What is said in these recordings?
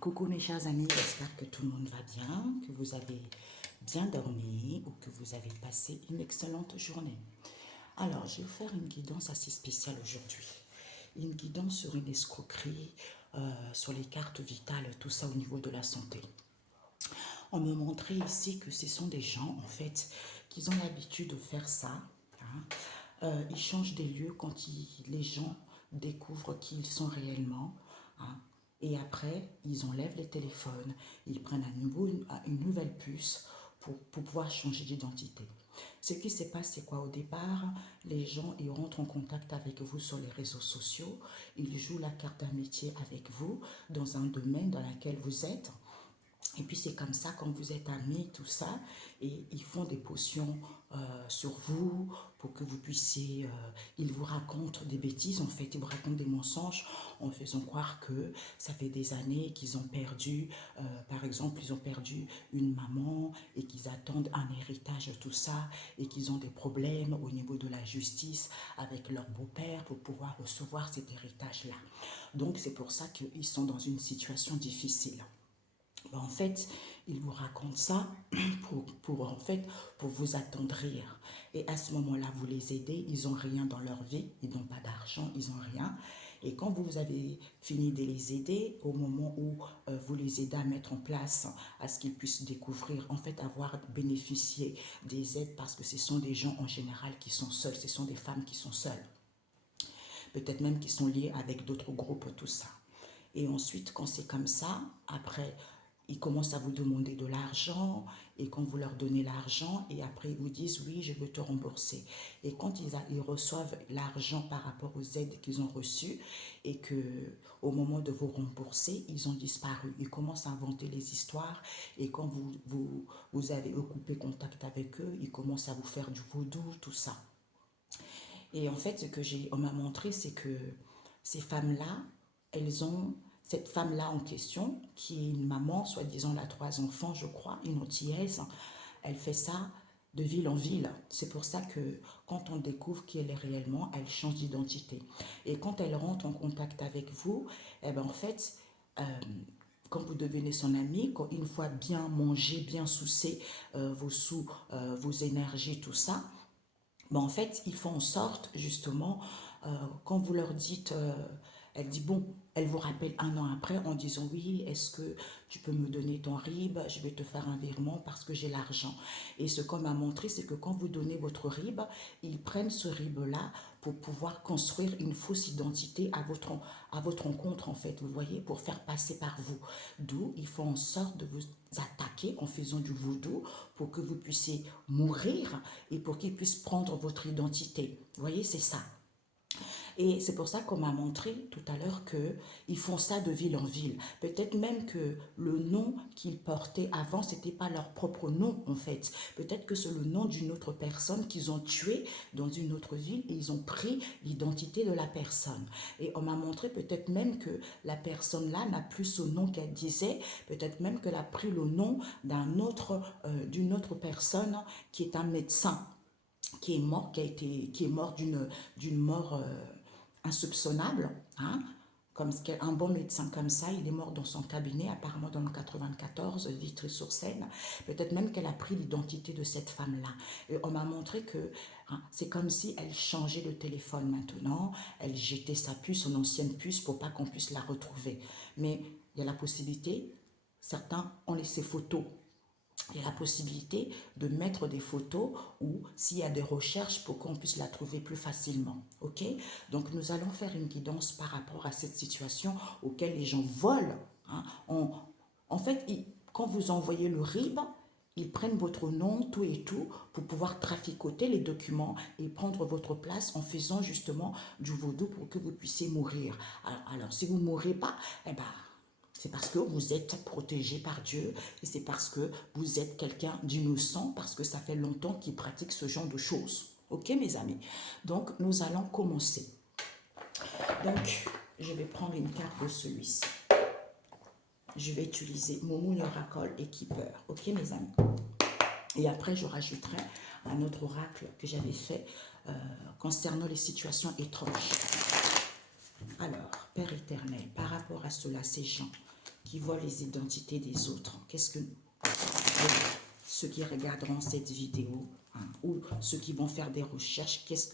Coucou mes chers amis, j'espère que tout le monde va bien, que vous avez bien dormi ou que vous avez passé une excellente journée. Alors, je vais vous faire une guidance assez spéciale aujourd'hui. Une guidance sur une escroquerie, sur les cartes vitales, tout ça au niveau de la santé. On me montrait ici que ce sont des gens, en fait, qui ont l'habitude de faire ça. Ils changent des lieux quand les gens découvrent qui ils sont réellement. hein. Et après, ils enlèvent les téléphones, ils prennent une nouvelle puce pour pouvoir changer d'identité. Ce qui se passe, c'est quoi? Au départ, les gens ils rentrent en contact avec vous sur les réseaux sociaux, ils jouent la carte d'un métier avec vous dans un domaine dans lequel vous êtes. Et puis c'est comme ça, quand vous êtes amis, tout ça, et ils font des potions sur vous pour que vous puissiez... ils vous racontent des bêtises, en fait, ils vous racontent des mensonges en faisant croire que ça fait des années qu'ils ont perdu, par exemple, ils ont perdu une maman et qu'ils attendent un héritage, tout ça, et qu'ils ont des problèmes au niveau de la justice avec leur beau-père pour pouvoir recevoir cet héritage-là. Donc c'est pour ça qu'ils sont dans une situation difficile. Ben, en fait, ils vous racontent ça en fait, pour vous attendrir. Et à ce moment-là, vous les aidez, ils n'ont rien dans leur vie, ils n'ont pas d'argent, ils n'ont rien. Et quand vous avez fini de les aider, au moment où vous les aidez à mettre en place, à ce qu'ils puissent découvrir, en fait, avoir bénéficié des aides, parce que ce sont des gens en général qui sont seuls, ce sont des femmes qui sont seules. Peut-être même qui sont liées avec d'autres groupes, tout ça. Et ensuite, quand c'est comme ça, après, ils commencent à vous demander de l'argent, et quand vous leur donnez l'argent, et après ils vous disent oui, je veux te rembourser. Et quand ils reçoivent l'argent par rapport aux aides qu'ils ont reçues, et que au moment de vous rembourser, ils ont disparu. Ils commencent à inventer les histoires, et quand vous avez coupé contact avec eux, ils commencent à vous faire du vaudou, tout ça. Et en fait, on m'a montré, c'est que ces femmes-là, elles ont cette femme-là en question, qui est une maman, soi-disant, elle a 3 enfants, je crois, une antillaise, elle fait ça de ville en ville. C'est pour ça que quand on découvre qui elle est réellement, elle change d'identité. Et quand elle rentre en contact avec vous, eh ben en fait, euh, quand vous devenez son ami, quand une fois bien mangé, bien soucé vos sous, vos énergies, tout ça, ben en fait, ils font en sorte, justement, quand vous leur dites, elle dit, bon, elle vous rappelle un an après en disant, oui, est-ce que tu peux me donner ton RIB? Je vais te faire un virement parce que j'ai l'argent. Et ce qu'on m'a montré, c'est que quand vous donnez votre RIB, ils prennent ce RIB-là pour pouvoir construire une fausse identité à votre rencontre, en fait, vous voyez, pour faire passer par vous. D'où ils font en sorte de vous attaquer en faisant du vaudou pour que vous puissiez mourir et pour qu'ils puissent prendre votre identité. Vous voyez, c'est ça. Et c'est pour ça qu'on m'a montré tout à l'heure qu'ils font ça de ville en ville. Peut-être même que le nom qu'ils portaient avant, ce n'était pas leur propre nom en fait. Peut-être que c'est le nom d'une autre personne qu'ils ont tué dans une autre ville et ils ont pris l'identité de la personne. Et on m'a montré peut-être même que la personne-là n'a plus ce nom qu'elle disait. Peut-être même qu'elle a pris le nom d'une autre personne qui est un médecin qui est mort, qui est mort d'une mort insoupçonnable, hein, comme un bon médecin comme ça, il est mort dans son cabinet, apparemment dans le 94, Vitry-sur-Seine. Peut-être même qu'elle a pris l'identité de cette femme-là. Et on m'a montré que hein, c'est comme si elle changeait de téléphone maintenant, elle jetait sa puce, son ancienne puce, pour pas qu'on puisse la retrouver. Mais il y a la possibilité, certains ont laissé photos, il y a la possibilité de mettre des photos ou s'il y a des recherches pour qu'on puisse la trouver plus facilement. Ok? Donc nous allons faire une guidance par rapport à cette situation auquel les gens volent. Hein. En fait, quand vous envoyez le RIB, ils prennent votre nom, tout et tout, pour pouvoir traficoter les documents et prendre votre place en faisant justement du vaudou pour que vous puissiez mourir. Alors si vous ne mourrez pas, eh ben, c'est parce que vous êtes protégé par Dieu et c'est parce que vous êtes quelqu'un d'innocent, parce que ça fait longtemps qu'il pratique ce genre de choses. Ok, mes amis? Donc, nous allons commencer. Donc, je vais prendre une carte de celui-ci. Je vais utiliser Momoun Oracle et Keeper. Ok, mes amis? Et après, je rajouterai un autre oracle que j'avais fait concernant les situations étranges. Alors, Père éternel, par rapport à cela, ces gens qui volent les identités des autres. Qu'est-ce que ceux qui regarderont cette vidéo, hein, ou ceux qui vont faire des recherches, qu'est-ce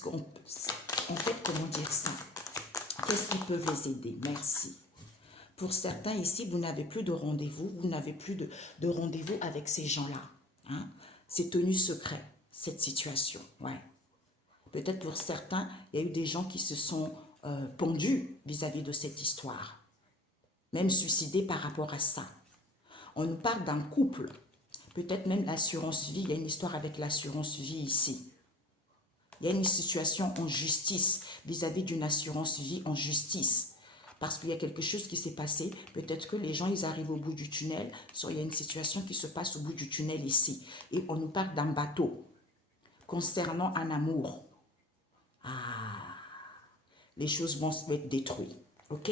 qu'on, en fait, comment dire ça? Qu'est-ce qui peut les aider? Merci. Pour certains ici, vous n'avez plus de rendez-vous, vous n'avez plus de rendez-vous avec ces gens-là. Hein? C'est tenu secret, cette situation. Ouais. Peut-être pour certains, il y a eu des gens qui se sont pendus vis-à-vis de cette histoire, même suicidés par rapport à ça. On nous parle d'un couple, peut-être même l'assurance vie, il y a une histoire avec l'assurance vie ici. Il y a une situation en justice vis-à-vis d'une assurance vie en justice. Parce qu'il y a quelque chose qui s'est passé. Peut-être que les gens, ils arrivent au bout du tunnel. Soit il y a une situation qui se passe au bout du tunnel ici. Et on nous parle d'un bateau concernant un amour. Ah, les choses vont être détruites. Ok?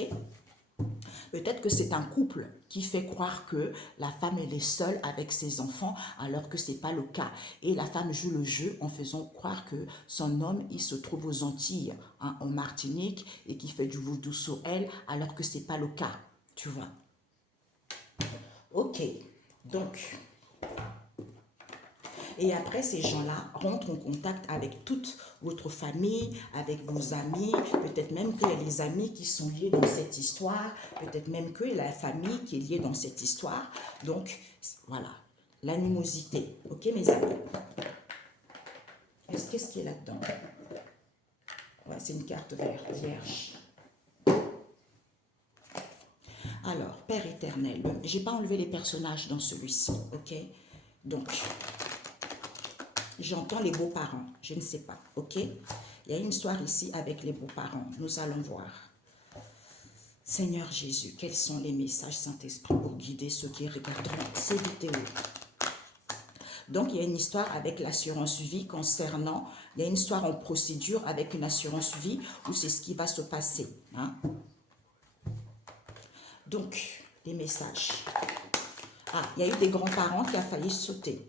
Peut-être que c'est un couple qui fait croire que la femme elle est seule avec ses enfants alors que ce n'est pas le cas. Et la femme joue le jeu en faisant croire que son homme il se trouve aux Antilles, hein, en Martinique, et qui fait du vaudou sur elle alors que ce n'est pas le cas. Tu vois? Ok, donc... Et après, ces gens-là rentrent en contact avec toute votre famille, avec vos amis. Peut-être même qu'il y a les amis qui sont liés dans cette histoire. Peut-être même qu'il y a la famille qui est liée dans cette histoire. Donc, voilà. L'animosité. Ok, mes amis? Qu'est-ce qu'il y a là-dedans? Ouais, c'est une carte vierge. Alors, Père éternel. Je n'ai pas enlevé les personnages dans celui-ci. Ok? Donc... J'entends les beaux-parents, je ne sais pas, ok? Il y a une histoire ici avec les beaux-parents, nous allons voir. Seigneur Jésus, quels sont les messages Saint-Esprit pour guider ceux qui regarderont ces vidéos? Donc, il y a une histoire avec l'assurance vie concernant, il y a une histoire en procédure avec une assurance vie où c'est ce qui va se passer. Hein? Donc, les messages. Ah, il y a eu des grands-parents qui ont failli sauter.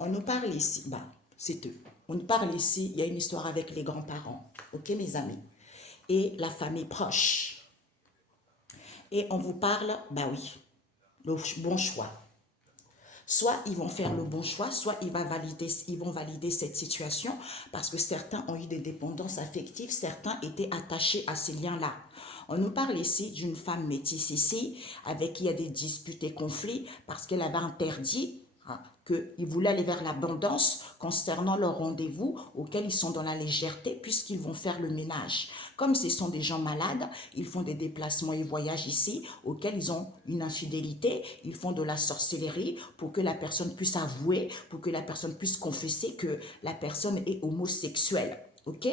On nous parle ici, bah, c'est eux. On nous parle ici, il y a une histoire avec les grands-parents, ok mes amis, et la famille proche. Et on vous parle, bah oui, le bon choix. Soit ils vont faire le bon choix, soit ils vont valider cette situation parce que certains ont eu des dépendances affectives, certains étaient attachés à ces liens-là. On nous parle ici d'une femme métisse ici, avec qui il y a des disputes et conflits parce qu'elle avait interdit qu'ils voulaient aller vers l'abondance concernant leur rendez-vous auquel ils sont dans la légèreté puisqu'ils vont faire le ménage. Comme ce sont des gens malades, ils font des déplacements et voyages ici auxquels ils ont une infidélité, ils font de la sorcellerie pour que la personne puisse avouer, pour que la personne puisse confesser que la personne est homosexuelle. Ok?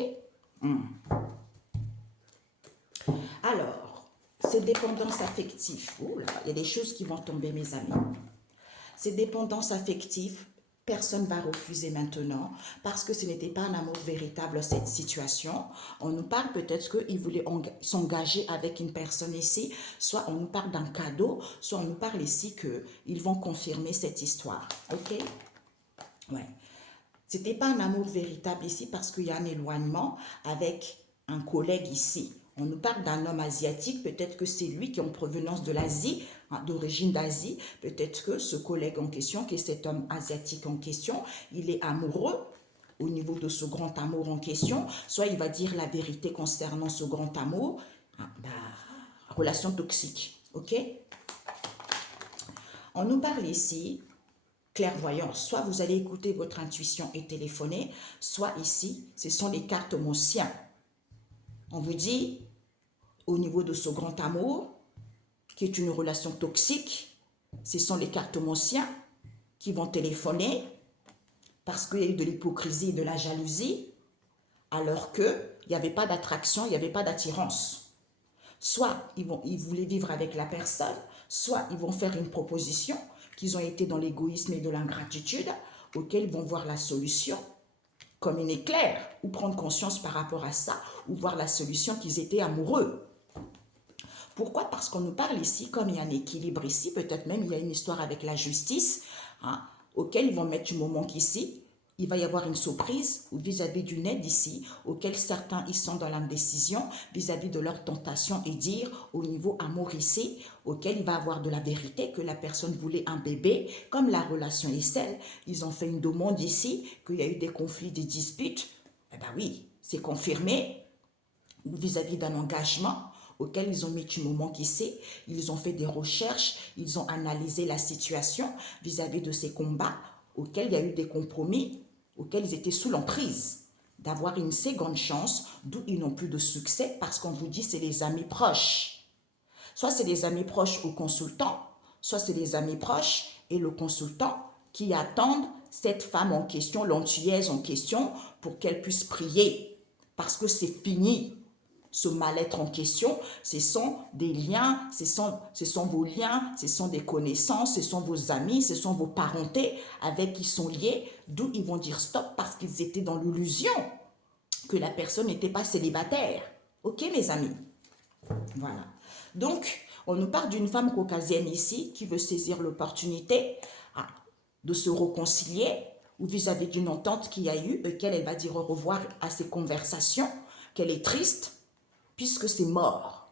Alors, ces dépendances affectives, oh là, il y a des choses qui vont tomber mes amis. Ces dépendances affectives, personne ne va refuser maintenant parce que ce n'était pas un amour véritable cette situation. On nous parle peut-être qu'ils voulaient s'engager avec une personne ici, soit on nous parle d'un cadeau, soit on nous parle ici qu'ils vont confirmer cette histoire. Ok? Ouais. Ce n'était pas un amour véritable ici parce qu'il y a un éloignement avec un collègue ici. On nous parle d'un homme asiatique, peut-être que c'est lui qui est en provenance de l'Asie, hein, d'origine d'Asie. Peut-être que ce collègue en question, qui est cet homme asiatique en question, il est amoureux au niveau de ce grand amour en question. Soit il va dire la vérité concernant ce grand amour. Ah, bah, relation toxique, ok? On nous parle ici clairvoyance. Soit vous allez écouter votre intuition et téléphoner, soit ici, ce sont les cartes monciens. On vous dit, au niveau de ce grand amour, qui est une relation toxique, ce sont les cartes monciens qui vont téléphoner parce qu'il y a eu de l'hypocrisie et de la jalousie, alors qu'il n'y avait pas d'attraction, il n'y avait pas d'attirance. Soit ils voulaient vivre avec la personne, soit ils vont faire une proposition, qu'ils ont été dans l'égoïsme et de l'ingratitude, auquel ils vont voir la solution comme un éclair, ou prendre conscience par rapport à ça, ou voir la solution qu'ils étaient amoureux. Pourquoi? Parce qu'on nous parle ici, comme il y a un équilibre ici, peut-être même il y a une histoire avec la justice, hein, auquel ils vont mettre du moment qu'ici, il va y avoir une surprise vis-à-vis d'une aide ici, auquel certains ils sont dans l'indécision vis-à-vis de leur tentation et dire au niveau amour ici, auquel il va avoir de la vérité, que la personne voulait un bébé, comme la relation est celle, ils ont fait une demande ici, qu'il y a eu des conflits, des disputes, eh bien oui, c'est confirmé, vis-à-vis d'un engagement auquel ils ont mis du moment qui sait, ils ont fait des recherches, ils ont analysé la situation vis-à-vis de ces combats auxquels il y a eu des compromis, auxquels ils étaient sous l'emprise d'avoir une seconde chance, d'où ils n'ont plus de succès parce qu'on vous dit c'est les amis proches. Soit c'est les amis proches au consultant, soit c'est les amis proches et le consultant qui attendent cette femme en question, l'antillaise en question, pour qu'elle puisse prier. Parce que c'est fini. Ce mal-être en question, ce sont des liens, ce sont vos liens, ce sont des connaissances, ce sont vos amis, ce sont vos parentés avec qui sont liés, d'où ils vont dire stop parce qu'ils étaient dans l'illusion que la personne n'était pas célibataire. Ok mes amis? Voilà. Donc, on nous parle d'une femme caucasienne ici qui veut saisir l'opportunité de se réconcilier ou vis-à-vis d'une entente qu'il y a eu, auquel elle va dire au revoir à ses conversations, qu'elle est triste, puisque c'est mort.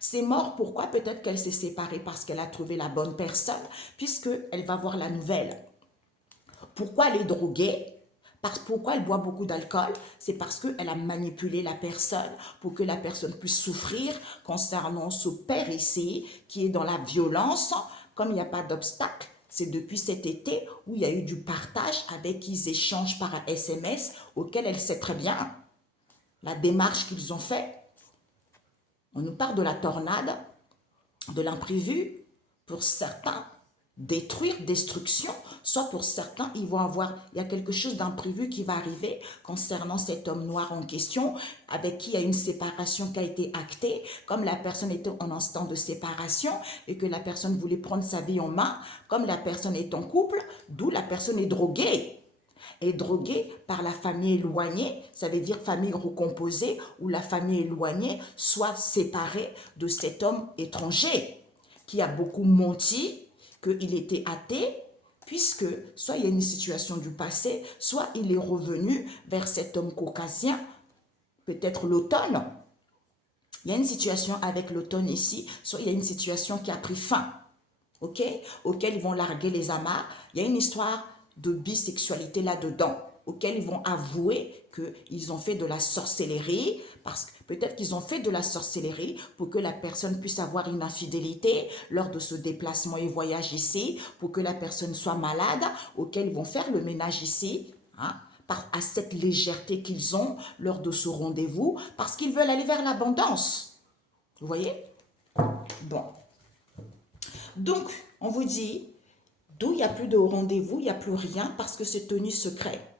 C'est mort, pourquoi? Peut-être qu'elle s'est séparée parce qu'elle a trouvé la bonne personne, puisqu'elle va voir la nouvelle. Pourquoi elle est droguée? Pourquoi elle boit beaucoup d'alcool? C'est parce qu'elle a manipulé la personne pour que la personne puisse souffrir concernant ce père ici qui est dans la violence. Comme il n'y a pas d'obstacle, c'est depuis cet été où il y a eu du partage avec qui ils échangent par SMS auquel elle sait très bien la démarche qu'ils ont faite. On nous parle de la tornade, de l'imprévu, pour certains, détruire, destruction, soit pour certains, il y a quelque chose d'imprévu qui va arriver concernant cet homme noir en question, avec qui il y a une séparation qui a été actée, comme la personne était en instant de séparation et que la personne voulait prendre sa vie en main, comme la personne est en couple, d'où la personne est droguée. Est droguée par la famille éloignée, ça veut dire famille recomposée, où la famille éloignée soit séparée de cet homme étranger qui a beaucoup menti, qu'il était athée, puisque soit il y a une situation du passé, soit il est revenu vers cet homme caucasien, peut-être l'automne. Il y a une situation avec l'automne ici, soit il y a une situation qui a pris fin, ok, auquel ils vont larguer les amarres. Il y a une histoire de bisexualité là-dedans, auquel ils vont avouer qu'ils ont fait de la sorcellerie, parce que peut-être qu'ils ont fait de la sorcellerie pour que la personne puisse avoir une infidélité lors de ce déplacement et voyage ici, pour que la personne soit malade, auquel ils vont faire le ménage ici, hein, à cette légèreté qu'ils ont lors de ce rendez-vous, parce qu'ils veulent aller vers l'abondance. Vous voyez? Bon. Donc, on vous dit, d'où il n'y a plus de rendez-vous, il n'y a plus rien parce que c'est tenu secret.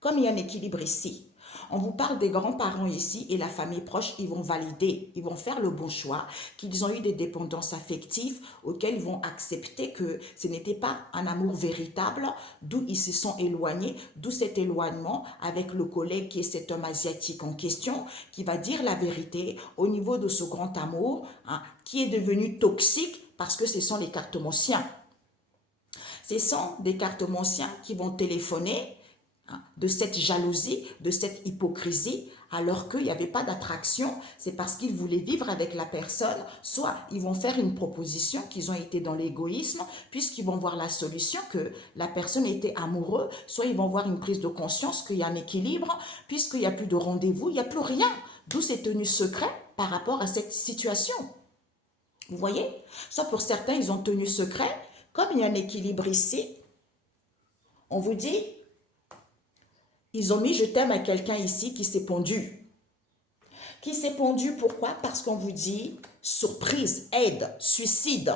Comme il y a un équilibre ici. On vous parle des grands-parents ici et la famille proche, ils vont valider, ils vont faire le bon choix, qu'ils ont eu des dépendances affectives auxquelles ils vont accepter que ce n'était pas un amour véritable, d'où ils se sont éloignés, d'où cet éloignement avec le collègue qui est cet homme asiatique en question, qui va dire la vérité au niveau de ce grand amour, hein, qui est devenu toxique parce que ce sont les cartomanciens. Ce sont des cartomanciens qui vont téléphoner de cette jalousie, de cette hypocrisie, alors qu'il n'y avait pas d'attraction, c'est parce qu'ils voulaient vivre avec la personne, soit ils vont faire une proposition qu'ils ont été dans l'égoïsme, puisqu'ils vont voir la solution que la personne était amoureuse, soit ils vont voir une prise de conscience qu'il y a un équilibre, puisqu'il n'y a plus de rendez-vous, il n'y a plus rien, d'où c'est tenu secret par rapport à cette situation. Vous voyez? Soit pour certains, ils ont tenu secret, comme il y a un équilibre ici, on vous dit, ils ont mis je t'aime à quelqu'un ici qui s'est pendu. Qui s'est pendu, pourquoi? Parce qu'on vous dit surprise, aide, suicide.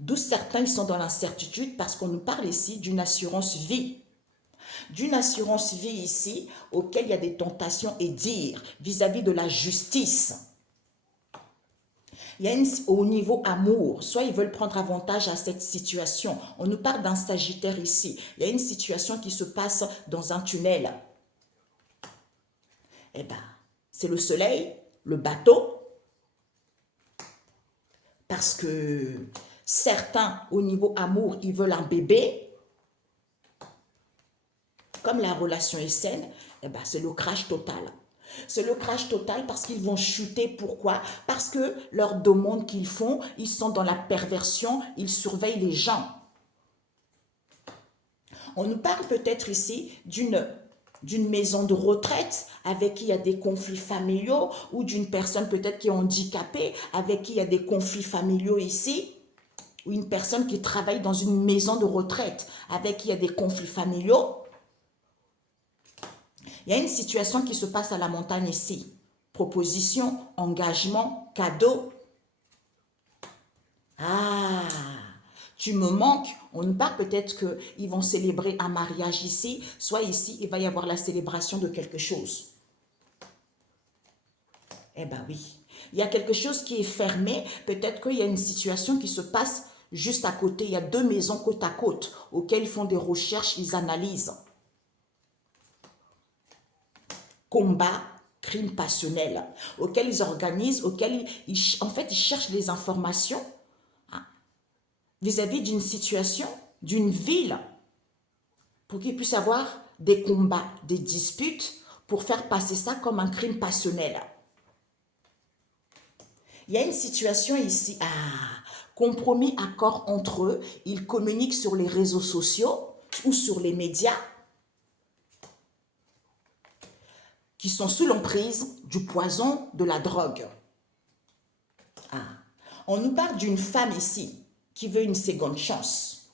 D'où certains ils sont dans l'incertitude parce qu'on nous parle ici d'une assurance vie. D'une assurance vie ici auquel il y a des tentations et dires vis-à-vis de la justice. Il y a au niveau amour, soit ils veulent prendre avantage à cette situation. On nous parle d'un Sagittaire ici. Il y a une situation qui se passe dans un tunnel. Eh bien, c'est le soleil, le bateau. Parce que Certains, au niveau amour, ils veulent un bébé. Comme la relation est saine, eh ben, c'est le crash total. C'est le crash total parce qu'ils vont chuter. Pourquoi? Parce que leurs demandes qu'ils font, ils sont dans la perversion, ils surveillent les gens. On nous parle peut-être ici d'une maison de retraite avec qui il y a des conflits familiaux ou d'une personne peut-être qui est handicapée avec qui il y a des conflits familiaux ici, ou une personne qui travaille dans une maison de retraite avec qui il y a des conflits familiaux. Il y a une situation qui se passe à la montagne ici. Proposition, engagement, cadeau. Ah, tu me manques. On nous parle peut-être qu'ils vont célébrer un mariage ici. Soit ici, il va y avoir la célébration de quelque chose. Eh bien oui. Il y a quelque chose qui est fermé. Peut-être qu'il y a une situation qui se passe juste à côté. Il y a deux maisons côte à côte auxquelles ils font des recherches, ils analysent. Combat, crime passionnel, auquel ils organisent, auquel en fait, ils cherchent des informations vis-à-vis d'une situation, d'une ville, pour qu'ils puissent avoir des combats, des disputes, pour faire passer ça comme un crime passionnel. Il y a une situation ici, compromis, accord entre eux, ils communiquent sur les réseaux sociaux ou sur les médias, qui sont sous l'emprise du poison, de la drogue. On nous parle d'une femme ici qui veut une seconde chance.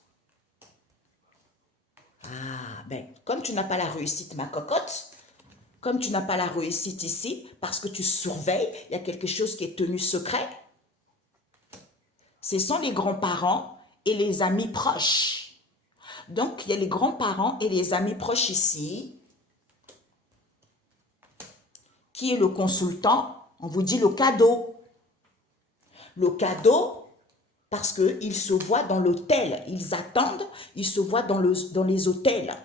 Comme tu n'as pas la réussite, ma cocotte, comme tu n'as pas la réussite ici, parce que tu surveilles, il y a quelque chose qui est tenu secret. Ce sont les grands-parents et les amis proches. Donc, il y a les grands-parents et les amis proches ici. Qui est le consultant? On vous dit le cadeau. Le cadeau, parce qu'ils se voient dans l'hôtel. Ils attendent, ils se voient dans les hôtels.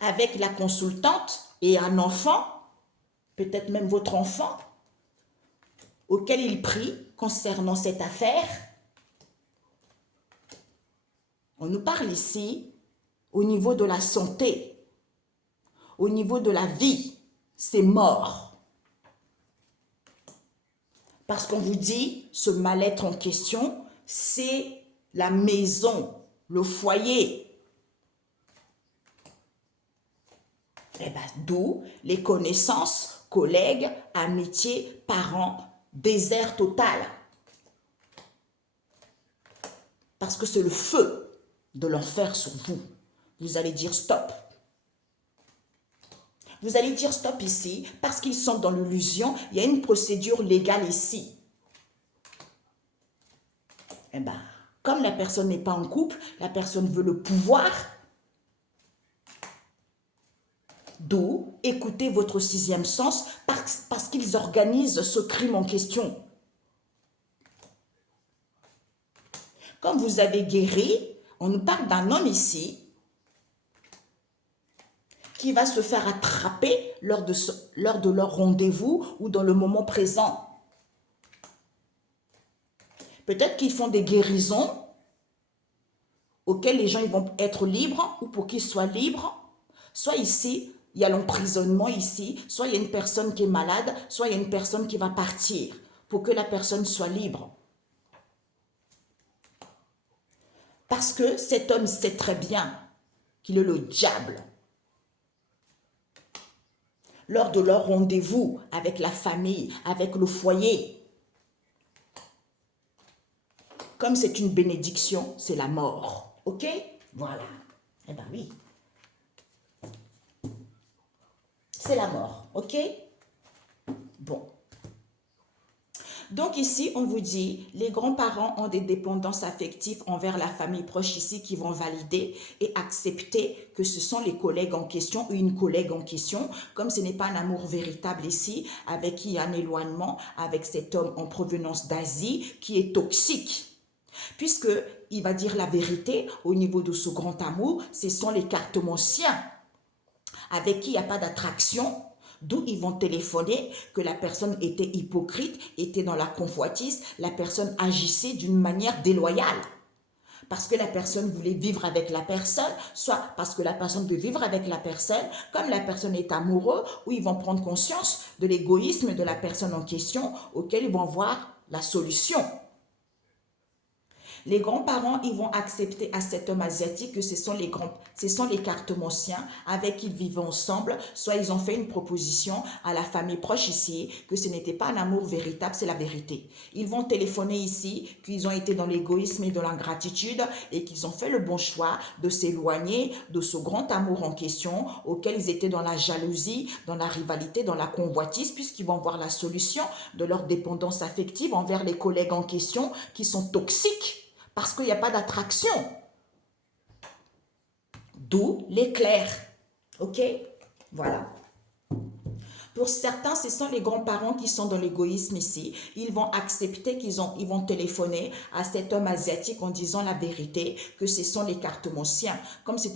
Avec la consultante et un enfant, peut-être même votre enfant, auquel il prie concernant cette affaire. On nous parle ici au niveau de la santé, au niveau de la vie, c'est mort. Parce qu'on vous dit, ce mal-être en question, c'est la maison, le foyer. Eh bien, d'où les connaissances, collègues, amitiés, parents, désert total. Parce que c'est le feu de l'enfer sur vous. Vous allez dire stop. Vous allez dire stop ici parce qu'ils sont dans l'illusion. Il y a une procédure légale ici. Eh bien, comme la personne n'est pas en couple, la personne veut le pouvoir. D'où, écoutez votre sixième sens parce qu'ils organisent ce crime en question. Comme vous avez guéri, on nous parle d'un homme ici qui va se faire attraper lors de leur rendez-vous ou dans le moment présent. Peut-être qu'ils font des guérisons auxquelles les gens ils vont être libres ou pour qu'ils soient libres. Soit ici, il y a l'emprisonnement ici, soit il y a une personne qui est malade, soit il y a une personne qui va partir pour que la personne soit libre. Parce que cet homme sait très bien qu'il est le diable. Lors de leur rendez-vous avec la famille, avec le foyer, comme c'est une bénédiction, c'est la mort. Ok? Voilà. Eh bien oui. C'est la mort. Ok? Bon. Donc ici, on vous dit, les grands-parents ont des dépendances affectives envers la famille proche ici qui vont valider et accepter que ce sont les collègues en question ou une collègue en question, comme ce n'est pas un amour véritable ici, avec qui il y a un éloignement avec cet homme en provenance d'Asie qui est toxique. Puisqu'il va dire la vérité au niveau de ce grand amour, ce sont les cartomanciens avec qui il n'y a pas d'attraction. D'où ils vont téléphoner que la personne était hypocrite, était dans la convoitise, la personne agissait d'une manière déloyale. Parce que la personne voulait vivre avec la personne, soit parce que la personne veut vivre avec la personne, comme la personne est amoureuse, ou ils vont prendre conscience de l'égoïsme de la personne en question, auquel ils vont voir la solution. Les grands-parents, ils vont accepter à cet homme asiatique que ce sont les cartomanciens avec qui ils vivaient ensemble. Soit ils ont fait une proposition à la famille proche ici, que ce n'était pas un amour véritable, c'est la vérité. Ils vont téléphoner ici, qu'ils ont été dans l'égoïsme et dans l'ingratitude et qu'ils ont fait le bon choix de s'éloigner de ce grand amour en question auquel ils étaient dans la jalousie, dans la rivalité, dans la convoitise, puisqu'ils vont voir la solution de leur dépendance affective envers les collègues en question qui sont toxiques. Parce qu'il n'y a pas d'attraction. D'où l'éclair. OK? Voilà. Pour certains, ce sont les grands-parents qui sont dans l'égoïsme ici. Ils vont accepter ils vont téléphoner à cet homme asiatique en disant la vérité, que ce sont les cartomanciens. Comme ce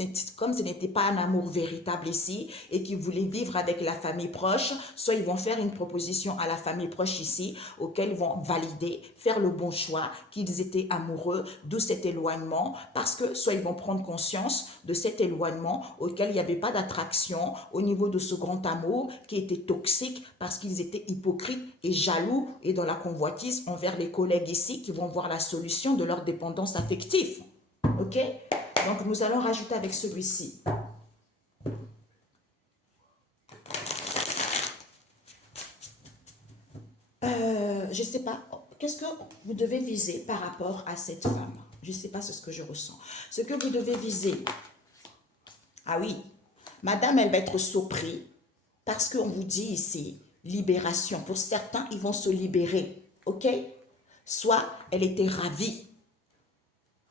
n'était pas un amour véritable ici et qu'ils voulaient vivre avec la famille proche, soit ils vont faire une proposition à la famille proche ici, auquel ils vont valider, faire le bon choix, qu'ils étaient amoureux, d'où cet éloignement, parce que soit ils vont prendre conscience de cet éloignement auquel il n'y avait pas d'attraction au niveau de ce grand amour qui était toxiques parce qu'ils étaient hypocrites et jaloux et dans la convoitise envers les collègues ici qui vont voir la solution de leur dépendance affective. OK? Donc, nous allons rajouter avec celui-ci. Je ne sais pas, qu'est-ce que vous devez viser par rapport à cette femme? Je ne sais pas, c'est ce que je ressens. Ce que vous devez viser, ah oui, madame, elle va être surprise. Parce qu'on vous dit ici, libération. Pour certains, ils vont se libérer. OK? Soit elle était ravie.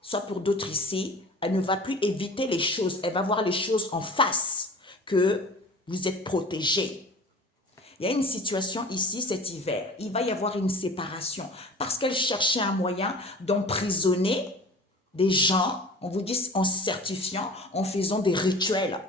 Soit pour d'autres ici, elle ne va plus éviter les choses. Elle va voir les choses en face. Que vous êtes protégés. Il y a une situation ici cet hiver. Il va y avoir une séparation. Parce qu'elle cherchait un moyen d'emprisonner des gens, on vous dit en certifiant, en faisant des rituels.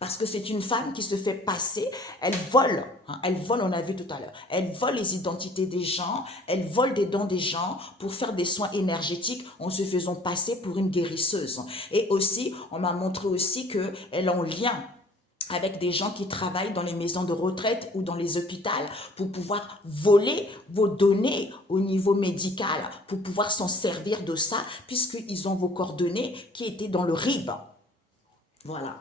Parce que c'est une femme qui se fait passer, elle vole, on a vu tout à l'heure, elle vole les identités des gens, elle vole des dons des gens pour faire des soins énergétiques en se faisant passer pour une guérisseuse. Et aussi, on m'a montré aussi qu'elle est en lien avec des gens qui travaillent dans les maisons de retraite ou dans les hôpitaux pour pouvoir voler vos données au niveau médical, pour pouvoir s'en servir de ça, puisqu'ils ont vos coordonnées qui étaient dans le RIB. Voilà.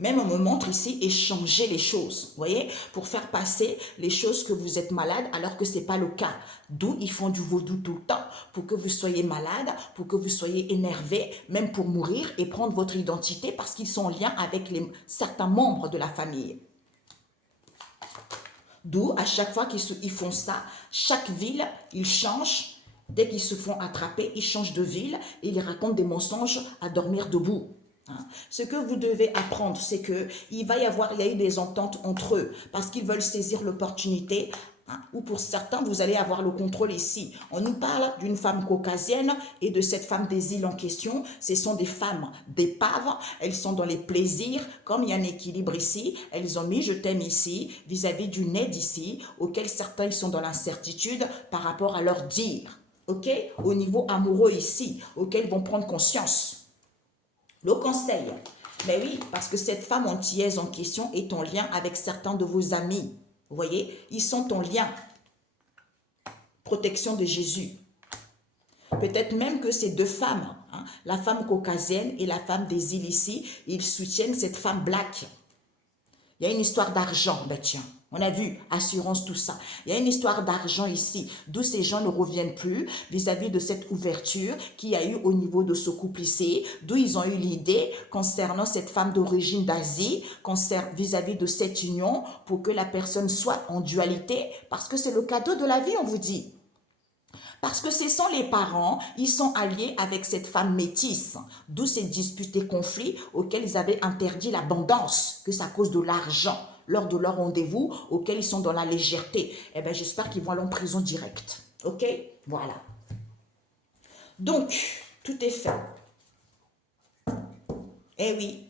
Même on me montre ici échanger les choses, vous voyez, pour faire passer les choses que vous êtes malade alors que ce n'est pas le cas. D'où ils font du vaudou tout le temps pour que vous soyez malade, pour que vous soyez énervé, même pour mourir et prendre votre identité parce qu'ils sont en lien avec certains membres de la famille. D'où à chaque fois qu'ils font ça, chaque ville, ils changent. Dès qu'ils se font attraper, ils changent de ville et ils racontent des mensonges à dormir debout. Ce que vous devez apprendre, c'est qu'il va y avoir eu des ententes entre eux parce qu'ils veulent saisir l'opportunité. Ou pour certains, vous allez avoir le contrôle ici. On nous parle d'une femme caucasienne et de cette femme des îles en question. Ce sont des femmes d'épaves. Elles sont dans les plaisirs. Comme il y a un équilibre ici, elles ont mis je t'aime ici vis-à-vis d'une aide ici auquel certains sont dans l'incertitude par rapport à leur dire. OK? Au niveau amoureux ici, auquel ils vont prendre conscience. Le conseil, mais oui, parce que cette femme antillaise en question est en lien avec certains de vos amis. Vous voyez, ils sont en lien. Protection de Jésus. Peut-être même que ces deux femmes, la femme caucasienne et la femme des îles ici, ils soutiennent cette femme black. Il y a une histoire d'argent, ben tiens. On a vu, assurance, tout ça. Il y a une histoire d'argent ici, d'où ces gens ne reviennent plus vis-à-vis de cette ouverture qu'il y a eu au niveau de ce couple ici, d'où ils ont eu l'idée concernant cette femme d'origine d'Asie, vis-à-vis de cette union, pour que la personne soit en dualité, parce que c'est le cadeau de la vie, on vous dit. Parce que ce sont les parents, ils sont alliés avec cette femme métisse, d'où ces disputes et conflits auxquels ils avaient interdit l'abondance, que c'est à cause de l'argent, lors de leur rendez-vous, auxquels ils sont dans la légèreté. Eh bien, j'espère qu'ils vont aller en prison directe. OK? Voilà. Donc, tout est fait. Eh oui.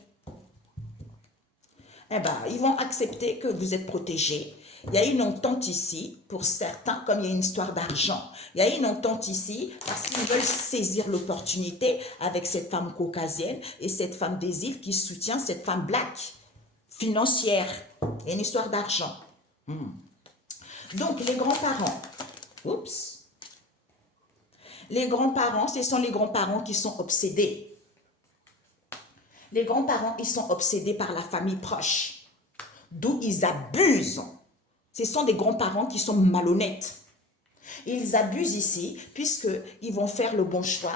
eh ben, ils vont accepter que vous êtes protégé. Il y a une entente ici, pour certains, comme il y a une histoire d'argent. Il y a une entente ici parce qu'ils veulent saisir l'opportunité avec cette femme caucasienne et cette femme des îles qui soutient cette femme black, financière. Il y a une histoire d'argent. Donc, les grands-parents, oups, les grands-parents, ce sont les grands-parents qui sont obsédés. Les grands-parents, ils sont obsédés par la famille proche, d'où ils abusent. Ce sont des grands-parents qui sont malhonnêtes. Ils abusent ici puisqu'ils vont faire le bon choix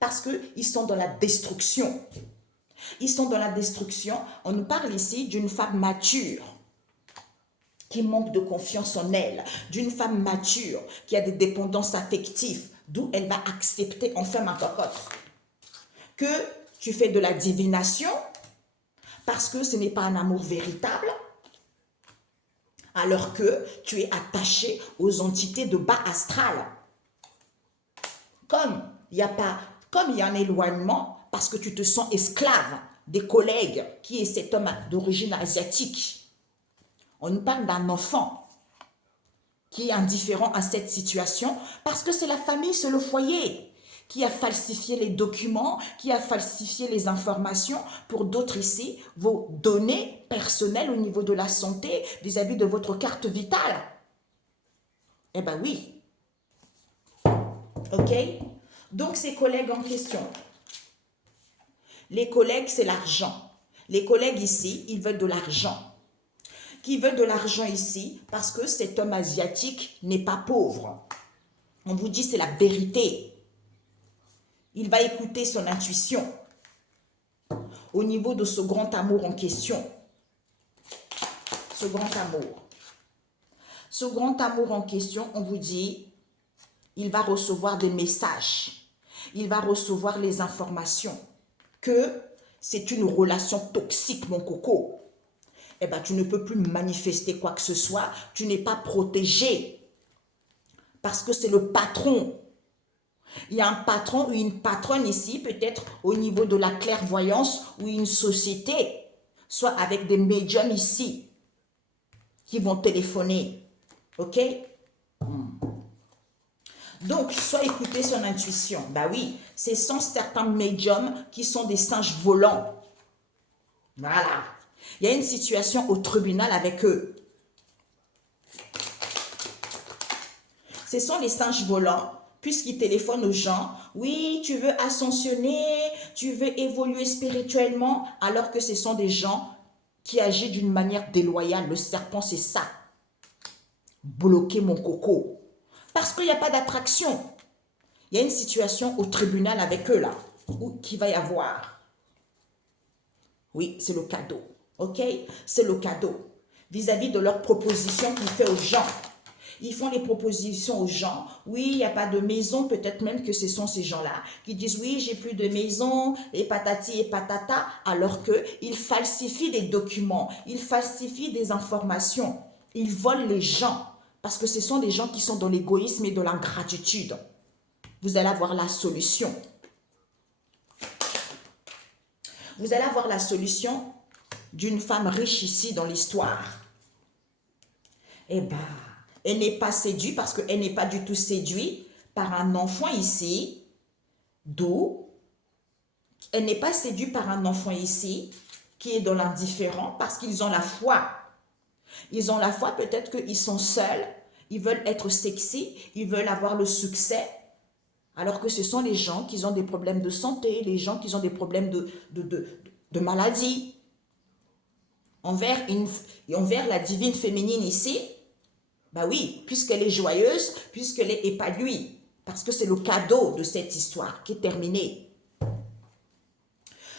parce qu'ils sont dans la destruction. Ils sont dans la destruction. On nous parle ici d'une femme mature qui manque de confiance en elle, d'une femme mature qui a des dépendances affectives, d'où elle va accepter enfin ma cocotte que tu fais de la divination parce que ce n'est pas un amour véritable, alors que tu es attaché aux entités de bas astral. Comme il y a un éloignement, parce que tu te sens esclave des collègues, qui est cet homme d'origine asiatique. On nous parle d'un enfant qui est indifférent à cette situation, parce que c'est la famille, c'est le foyer, qui a falsifié les documents, qui a falsifié les informations pour d'autres ici, vos données personnelles au niveau de la santé, vis-à-vis de votre carte vitale. Eh bien oui. Ok? Donc ces collègues en question, les collègues c'est l'argent. Les collègues ici, ils veulent de l'argent. Qui veut de l'argent ici parce que cet homme asiatique n'est pas pauvre. On vous dit c'est la vérité. Il va écouter son intuition au niveau de ce grand amour en question. Ce grand amour. Ce grand amour en question, on vous dit, il va recevoir des messages. Il va recevoir les informations que c'est une relation toxique, mon coco. Eh bien, tu ne peux plus manifester quoi que ce soit. Tu n'es pas protégé parce que c'est le patron. Il y a un patron ou une patronne ici, peut-être au niveau de la clairvoyance ou une société, soit avec des médiums ici qui vont téléphoner. Ok? Donc, soit écouter son intuition. Bah oui, ce sont certains médiums qui sont des singes volants. Voilà. Il y a une situation au tribunal avec eux. Ce sont les singes volants, puisqu'ils téléphonent aux gens. Oui, tu veux ascensionner, tu veux évoluer spirituellement, alors que ce sont des gens qui agissent d'une manière déloyale. Le serpent, c'est ça. Bloquer mon coco. Parce qu'il n'y a pas d'attraction. Il y a une situation au tribunal avec eux là, qui va y avoir. Oui, c'est le cadeau. Ok? C'est le cadeau. Vis-à-vis de leurs propositions qu'ils font aux gens. Ils font les propositions aux gens. Oui, il n'y a pas de maison. Peut-être même que ce sont ces gens-là qui disent oui, j'ai plus de maison, et patati et patata, alors qu'ils falsifient des documents. Ils falsifient des informations. Ils volent les gens. Parce que ce sont des gens qui sont dans l'égoïsme et de l'ingratitude. Vous allez avoir la solution. Vous allez avoir la solution d'une femme riche ici dans l'histoire. Eh bien, elle n'est pas séduite parce qu'elle n'est pas du tout séduite par un enfant ici. D'où elle n'est pas séduite par un enfant ici qui est dans l'indifférent parce qu'ils ont la foi. Ils ont la foi, peut-être qu'ils sont seuls, ils veulent être sexy, ils veulent avoir le succès, alors que ce sont les gens qui ont des problèmes de santé, les gens qui ont des problèmes de maladie. Envers la divine féminine ici, bah oui, puisqu'elle est joyeuse, puisqu'elle est épanouie, parce que c'est le cadeau de cette histoire qui est terminée.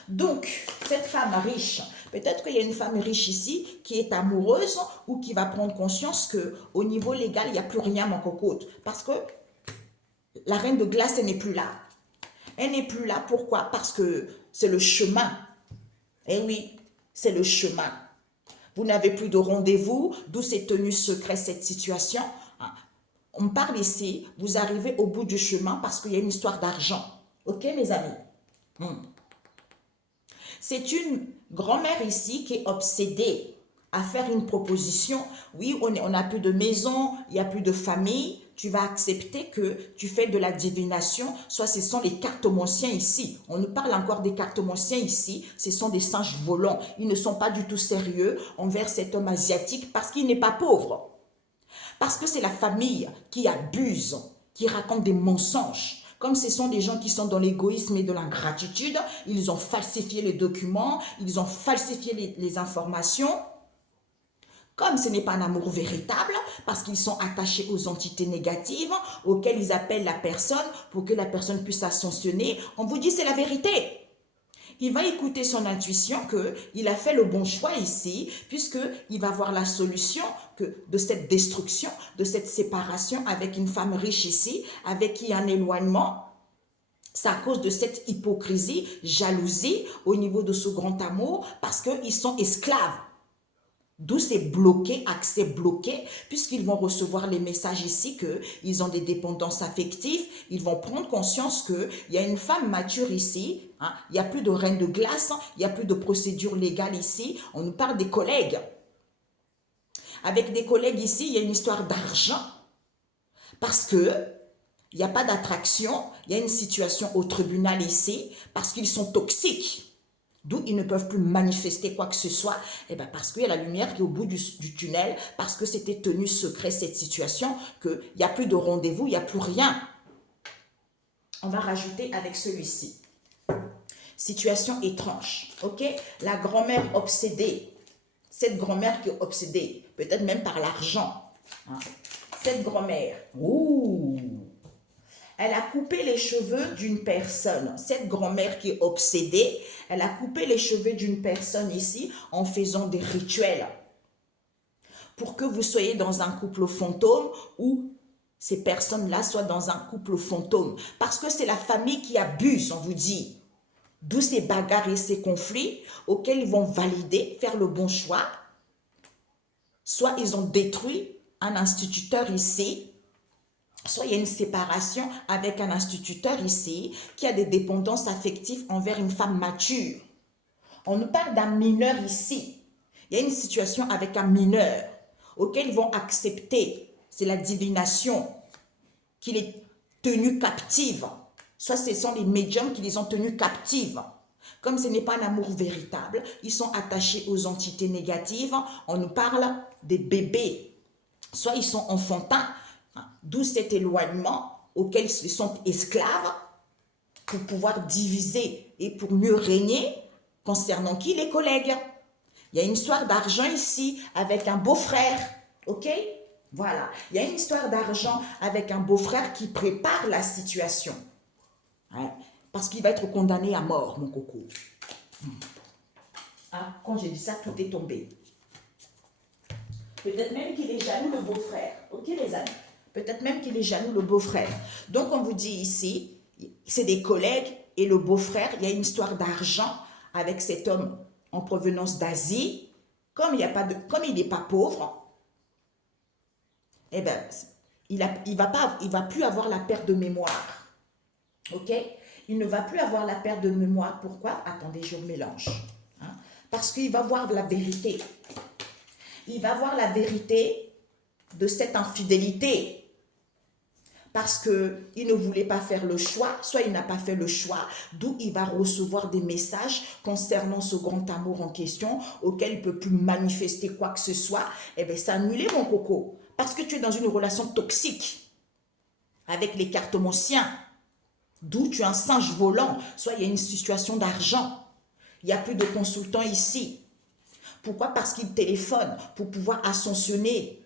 Donc, cette femme riche, peut-être qu'il y a une femme riche ici qui est amoureuse ou qui va prendre conscience qu'au niveau légal, il n'y a plus rien, mon cocotte. Parce que la reine de glace, elle n'est plus là. Elle n'est plus là, pourquoi? Parce que c'est le chemin. Eh oui, c'est le chemin. Vous n'avez plus de rendez-vous, d'où ces tenues secrètes, cette situation. On parle ici, vous arrivez au bout du chemin parce qu'il y a une histoire d'argent. Ok, mes amis? C'est une grand-mère ici qui est obsédée. à faire une proposition. Oui, on n'a plus de maison, il n'y a plus de famille. Tu vas accepter que tu fais de la divination. Soit ce sont les cartomanciens ici. On nous parle encore des cartomanciens ici. Ce sont des singes volants. Ils ne sont pas du tout sérieux envers cet homme asiatique parce qu'il n'est pas pauvre. Parce que c'est la famille qui abuse, qui raconte des mensonges. Comme ce sont des gens qui sont dans l'égoïsme et de l'ingratitude, ils ont falsifié les documents, ils ont falsifié les informations. Comme ce n'est pas un amour véritable, parce qu'ils sont attachés aux entités négatives, auxquelles ils appellent la personne pour que la personne puisse ascensionner, on vous dit c'est la vérité. Il va écouter son intuition qu'il a fait le bon choix ici, puisqu'il va voir la solution de cette destruction, de cette séparation avec une femme riche ici, avec qui il y a un éloignement. C'est à cause de cette hypocrisie, jalousie au niveau de ce grand amour, parce qu'ils sont esclaves. D'où c'est bloqué, accès bloqué, puisqu'ils vont recevoir les messages ici qu'ils ont des dépendances affectives. Ils vont prendre conscience qu'il y a une femme mature ici. Hein, il n'y a plus de reine de glace, il n'y a plus de procédure légale ici. On nous parle des collègues. Avec des collègues ici, il y a une histoire d'argent. Parce que il n'y a pas d'attraction, il y a une situation au tribunal ici, parce qu'ils sont toxiques. D'où ils ne peuvent plus manifester quoi que ce soit, et bien parce qu'il y a la lumière qui est au bout du tunnel, parce que c'était tenu secret cette situation, qu'il n'y a plus de rendez-vous, il n'y a plus rien. On va rajouter avec celui-ci. Situation étrange, ok? La grand-mère obsédée, cette grand-mère qui est obsédée, peut-être même par l'argent. Hein? Cette grand-mère, ouh! Elle a coupé les cheveux d'une personne. Cette grand-mère qui est obsédée, elle a coupé les cheveux d'une personne ici en faisant des rituels. Pour que vous soyez dans un couple fantôme ou ces personnes-là soient dans un couple fantôme. Parce que c'est la famille qui abuse, on vous dit. D'où ces bagarres et ces conflits auxquels ils vont valider, faire le bon choix. Soit ils ont détruit un instituteur ici, soit il y a une séparation avec un instituteur ici qui a des dépendances affectives envers une femme mature. On nous parle d'un mineur ici. Il y a une situation avec un mineur auquel ils vont accepter. C'est la divination qu'il est tenu captive. Soit ce sont les médiums qui les ont tenus captives. Comme ce n'est pas un amour véritable, ils sont attachés aux entités négatives. On nous parle des bébés. Soit ils sont enfantins, d'où cet éloignement auquel ils sont esclaves pour pouvoir diviser et pour mieux régner concernant qui? Les collègues. Il y a une histoire d'argent ici avec un beau-frère, ok? Voilà, il y a une histoire d'argent avec un beau-frère qui prépare la situation. Hein? Parce qu'il va être condamné à mort, mon coco. Ah, quand j'ai dit ça, tout est tombé. Peut-être même qu'il est jaloux, le beau-frère. Ok, les amis? Peut-être même qu'il est jaloux, le beau-frère. Donc, on vous dit ici, c'est des collègues et le beau-frère, il y a une histoire d'argent avec cet homme en provenance d'Asie. Comme il n'est pas pauvre, eh ben, il va plus avoir la perte de mémoire. Ok? Il ne va plus avoir la perte de mémoire. Pourquoi? Attendez, je mélange. Hein? Parce qu'il va voir la vérité. Il va voir la vérité de cette infidélité. Parce qu'il ne voulait pas faire le choix, soit il n'a pas fait le choix, d'où il va recevoir des messages concernant ce grand amour en question, auquel il ne peut plus manifester quoi que ce soit. Eh bien, c'est annulé, mon coco. Parce que tu es dans une relation toxique avec les cartomanciens. D'où tu es un singe volant. Soit il y a une situation d'argent. Il n'y a plus de consultants ici. Pourquoi? Parce qu'ils téléphonent pour pouvoir ascensionner,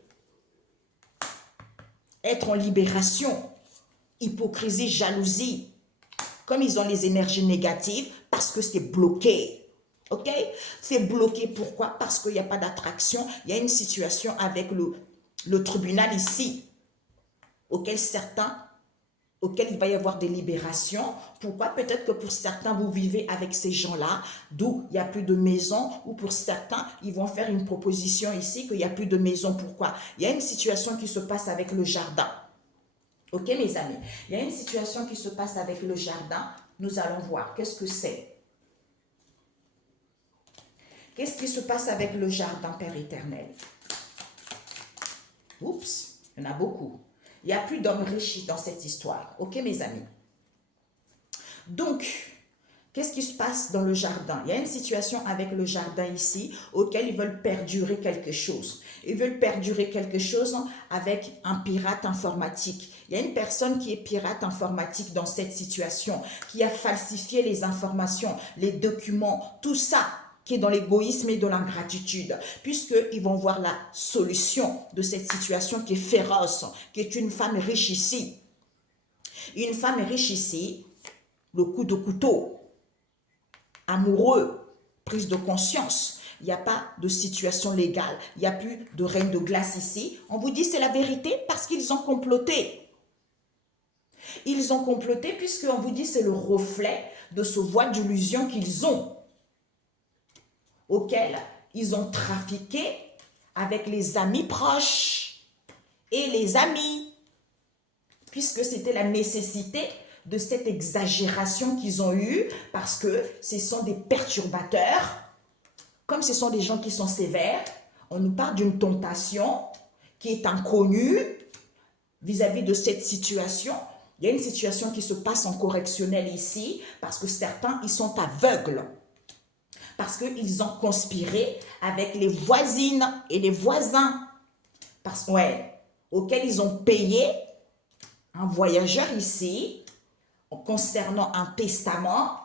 être en libération, hypocrisie, jalousie. Comme ils ont les énergies négatives, parce que c'est bloqué. Ok? C'est bloqué, pourquoi? Parce qu'il n'y a pas d'attraction. Il y a une situation avec le tribunal ici, auquel il va y avoir des libérations. Pourquoi? Peut-être que pour certains, vous vivez avec ces gens-là, d'où il n'y a plus de maison, ou pour certains, ils vont faire une proposition ici qu'il n'y a plus de maison. Pourquoi? Il y a une situation qui se passe avec le jardin. Ok, mes amis? Il y a une situation qui se passe avec le jardin. Nous allons voir. Qu'est-ce que c'est? Qu'est-ce qui se passe avec le jardin, Père éternel? Oups, il y en a beaucoup. Il n'y a plus d'hommes riches dans cette histoire. Ok, mes amis? Donc, qu'est-ce qui se passe dans le jardin? Il y a une situation avec le jardin ici, auquel ils veulent perdurer quelque chose. Ils veulent perdurer quelque chose avec un pirate informatique. Il y a une personne qui est pirate informatique dans cette situation, qui a falsifié les informations, les documents, tout ça qui est dans l'égoïsme et de l'ingratitude, puisqu'ils vont voir la solution de cette situation qui est féroce, qui est une femme riche ici. Une femme riche ici, le coup de couteau, amoureux, prise de conscience. Il n'y a pas de situation légale, il n'y a plus de reine de glace ici. On vous dit c'est la vérité parce qu'ils ont comploté. Ils ont comploté puisqu'on vous dit c'est le reflet de ce voile d'illusion qu'ils ont, auquel ils ont trafiqué avec les amis proches et les amis, puisque c'était la nécessité de cette exagération qu'ils ont eue, parce que ce sont des perturbateurs, comme ce sont des gens qui sont sévères, on nous parle d'une tentation qui est inconnue vis-à-vis de cette situation. Il y a une situation qui se passe en correctionnel ici, parce que certains, ils sont aveugles, parce qu'ils ont conspiré avec les voisines et les voisins, auxquels ils ont payé un voyageur ici, concernant un testament.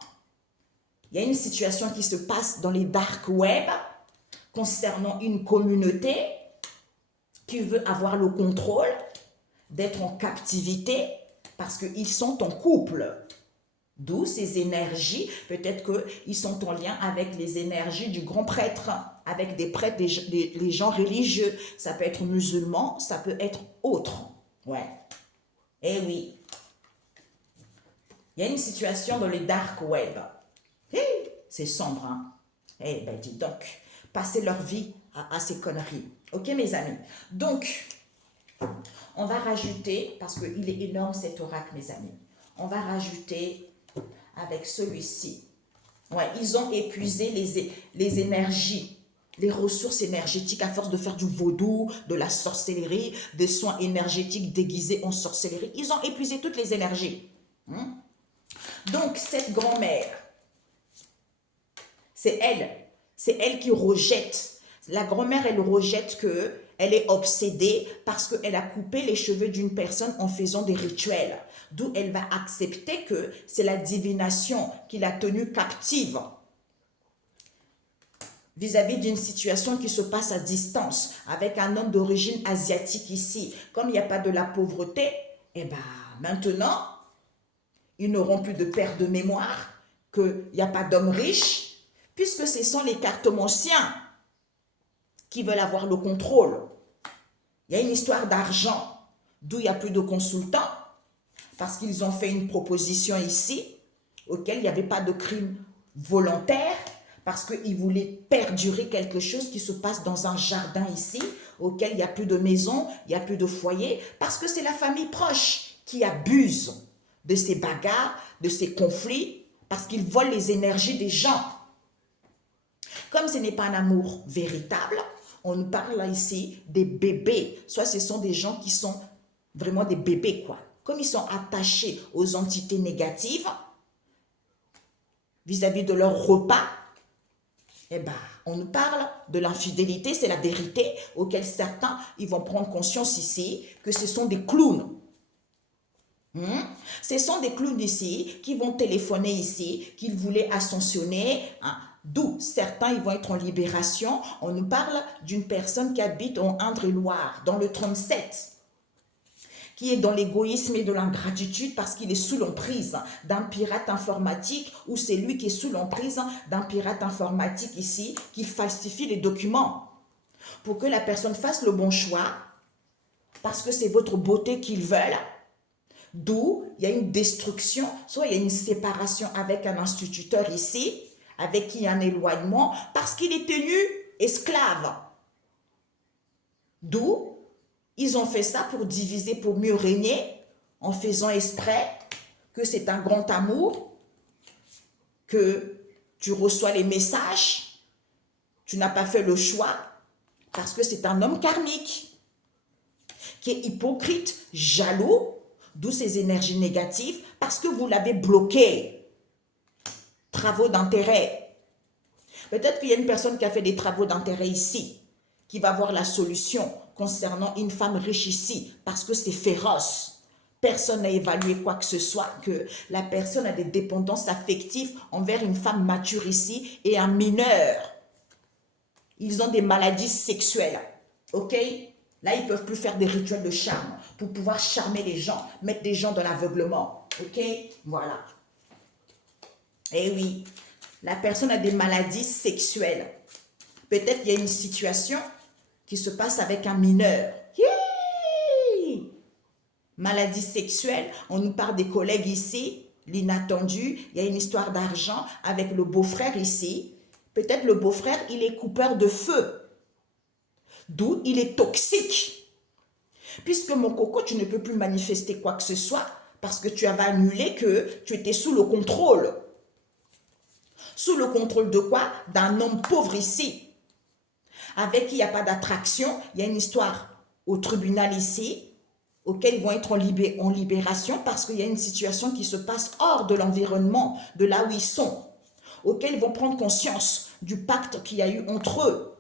Il y a une situation qui se passe dans les dark web, concernant une communauté qui veut avoir le contrôle, d'être en captivité, parce qu'ils sont en couple. D'où ces énergies, peut-être qu'ils sont en lien avec les énergies du grand prêtre, avec des prêtres, les gens religieux. Ça peut être musulman, ça peut être autre. Ouais. Eh oui. Il y a une situation dans les dark web. Hey, c'est sombre, hein? Eh ben, dis donc, passer leur vie à ces conneries. Ok, mes amis? Donc, on va rajouter, parce qu'il est énorme cet oracle, mes amis. On va rajouter avec celui-ci. Ouais, ils ont épuisé les énergies, les ressources énergétiques à force de faire du vaudou, de la sorcellerie, des soins énergétiques déguisés en sorcellerie. Ils ont épuisé toutes les énergies. Donc, cette grand-mère, c'est elle qui rejette. La grand-mère, elle rejette qu'elle est obsédée parce qu'elle a coupé les cheveux d'une personne en faisant des rituels. D'où elle va accepter que c'est la divination qui l'a tenue captive vis-à-vis d'une situation qui se passe à distance avec un homme d'origine asiatique ici. Comme il n'y a pas de la pauvreté, eh bien maintenant, ils n'auront plus de perte de mémoire, qu'il n'y a pas d'hommes riches, puisque ce sont les cartomanciens qui veulent avoir le contrôle. Il y a une histoire d'argent, d'où il n'y a plus de consultants, parce qu'ils ont fait une proposition ici, auquel il n'y avait pas de crime volontaire, parce qu'ils voulaient perdurer quelque chose qui se passe dans un jardin ici, auquel il n'y a plus de maison, il n'y a plus de foyer, parce que c'est la famille proche qui abuse de ces bagarres, de ces conflits, parce qu'ils volent les énergies des gens. Comme ce n'est pas un amour véritable, on nous parle ici des bébés. Soit ce sont des gens qui sont vraiment des bébés, quoi. Comme ils sont attachés aux entités négatives, vis-à-vis de leur repas, eh ben, on nous parle de l'infidélité, c'est la vérité, auquel certains, ils vont prendre conscience ici, que ce sont des clowns. Ce sont des clowns ici qui vont téléphoner ici, qu'ils voulaient ascensionner, d'où certains ils vont être en libération. On nous parle d'une personne qui habite en Indre-et-Loire, dans le 37, qui est dans l'égoïsme et de l'ingratitude parce qu'il est sous l'emprise d'un pirate informatique, ou c'est lui qui est sous l'emprise d'un pirate informatique ici, qui falsifie les documents pour que la personne fasse le bon choix, parce que c'est votre beauté qu'ils veulent. D'où il y a une destruction, soit il y a une séparation avec un instituteur ici, avec qui il y a un éloignement, parce qu'il est tenu esclave. D'où ils ont fait ça pour diviser, pour mieux régner, en faisant exprès que c'est un grand amour, que tu reçois les messages, Tu n'as pas fait le choix parce que c'est un homme karmique qui est hypocrite, jaloux, d'où ces énergies négatives, parce que vous l'avez bloqué. Travaux d'intérêt. Peut-être qu'il y a une personne qui a fait des travaux d'intérêt ici, qui va voir la solution concernant une femme riche ici, parce que c'est féroce. Personne n'a évalué quoi que ce soit, que la personne a des dépendances affectives envers une femme mature ici et un mineur. Ils ont des maladies sexuelles, ok? Là, ils ne peuvent plus faire des rituels de charme pour pouvoir charmer les gens, mettre des gens dans l'aveuglement, ok? Voilà. Eh oui, la personne a des maladies sexuelles. Peut-être qu'il y a une situation qui se passe avec un mineur. Hi! Maladie sexuelle, on nous parle des collègues ici, l'inattendu, il y a une histoire d'argent avec le beau-frère ici. Peut-être le beau-frère, il est coupeur de feu. D'où il est toxique. Puisque mon coco, tu ne peux plus manifester quoi que ce soit parce que tu avais annulé que tu étais sous le contrôle. Sous le contrôle de quoi? D'un homme pauvre ici. Avec qui il n'y a pas d'attraction. Il y a une histoire au tribunal ici auquel ils vont être en libération parce qu'il y a une situation qui se passe hors de l'environnement, de là où ils sont, auquel ils vont prendre conscience du pacte qu'il y a eu entre eux.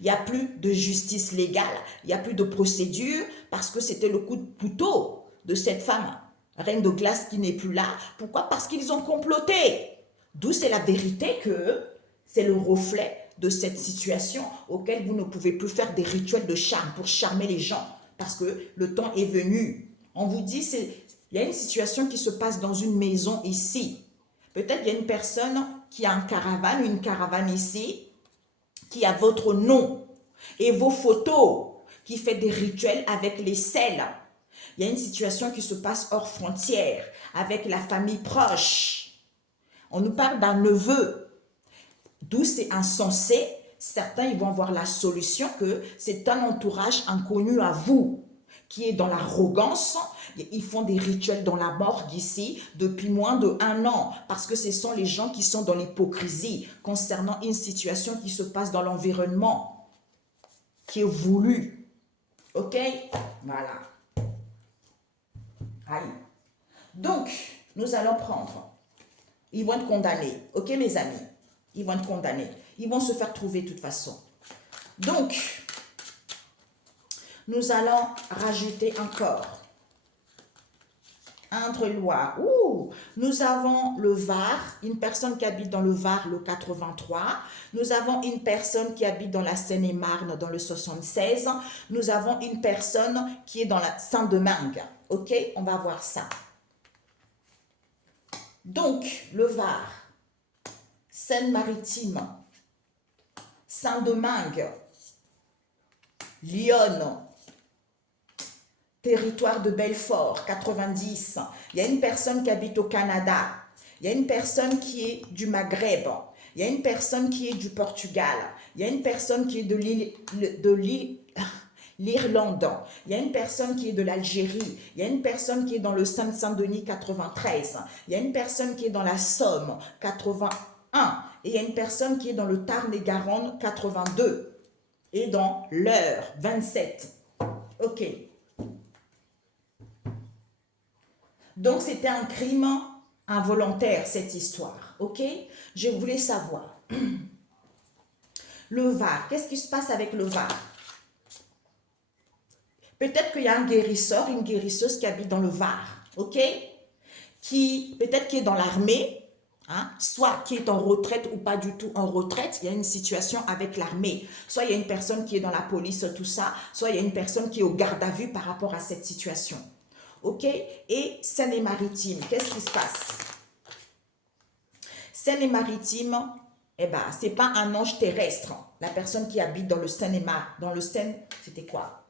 Il n'y a plus de justice légale, il n'y a plus de procédure parce que c'était le coup de couteau de cette femme, reine de glace qui n'est plus là. Pourquoi? Parce qu'ils ont comploté. D'où c'est la vérité que c'est le reflet de cette situation auquel vous ne pouvez plus faire des rituels de charme pour charmer les gens parce que le temps est venu. On vous dit, il y a une situation qui se passe dans une maison ici. Peut-être il y a une personne qui a une caravane ici, qui a votre nom et vos photos, qui fait des rituels avec les sels. Il y a une situation qui se passe hors frontière, avec la famille proche. On nous parle d'un neveu, d'où c'est insensé. Certains, ils vont avoir la solution que c'est un entourage inconnu à vous, qui est dans l'arrogance. Ils font des rituels dans la morgue ici depuis moins d'1 an parce que ce sont les gens qui sont dans l'hypocrisie concernant une situation qui se passe dans l'environnement qui est voulu. Ok? Voilà. Aïe. Donc, nous allons prendre. Ils vont être condamnés. Ok, mes amis? Ils vont être condamnés. Ils vont se faire trouver de toute façon. Donc, nous allons rajouter encore Indre-et-Loire. Nous avons le Var, une personne qui habite dans le Var, le 83. Nous avons une personne qui habite dans la Seine-et-Marne, dans le 76. Nous avons une personne qui est dans la Saint-Domingue. Ok, on va voir ça. Donc, le Var, Seine-Maritime, Saint-Domingue, Lyon, territoire de Belfort, 90. Il y a une personne qui habite au Canada. Il y a une personne qui est du Maghreb. Il y a une personne qui est du Portugal. Il y a une personne qui est de l'Irlande. Il y a une personne qui est de l'Algérie. Il y a une personne qui est dans le Saint-Denis, 93. Il y a une personne qui est dans la Somme, 81. Et il y a une personne qui est dans le Tarn-et-Garonne, 82. Et dans l'Eure, 27. Ok. Donc, c'était un crime involontaire, cette histoire, ok? Je voulais savoir. Le Var, qu'est-ce qui se passe avec le Var? Peut-être qu'il y a un guérisseur, une guérisseuse qui habite dans le Var, ok? Peut-être qui est dans l'armée, hein? Soit qui est en retraite ou pas du tout en retraite. Il y a une situation avec l'armée. Soit il y a une personne qui est dans la police, tout ça. Soit il y a une personne qui est au garde à vue par rapport à cette situation. Ok? Et Seine-et-Maritime, qu'est-ce qui se passe? Seine-et-Maritime, eh ben, c'est pas un ange terrestre. La personne qui habite dans le Seine, c'était quoi?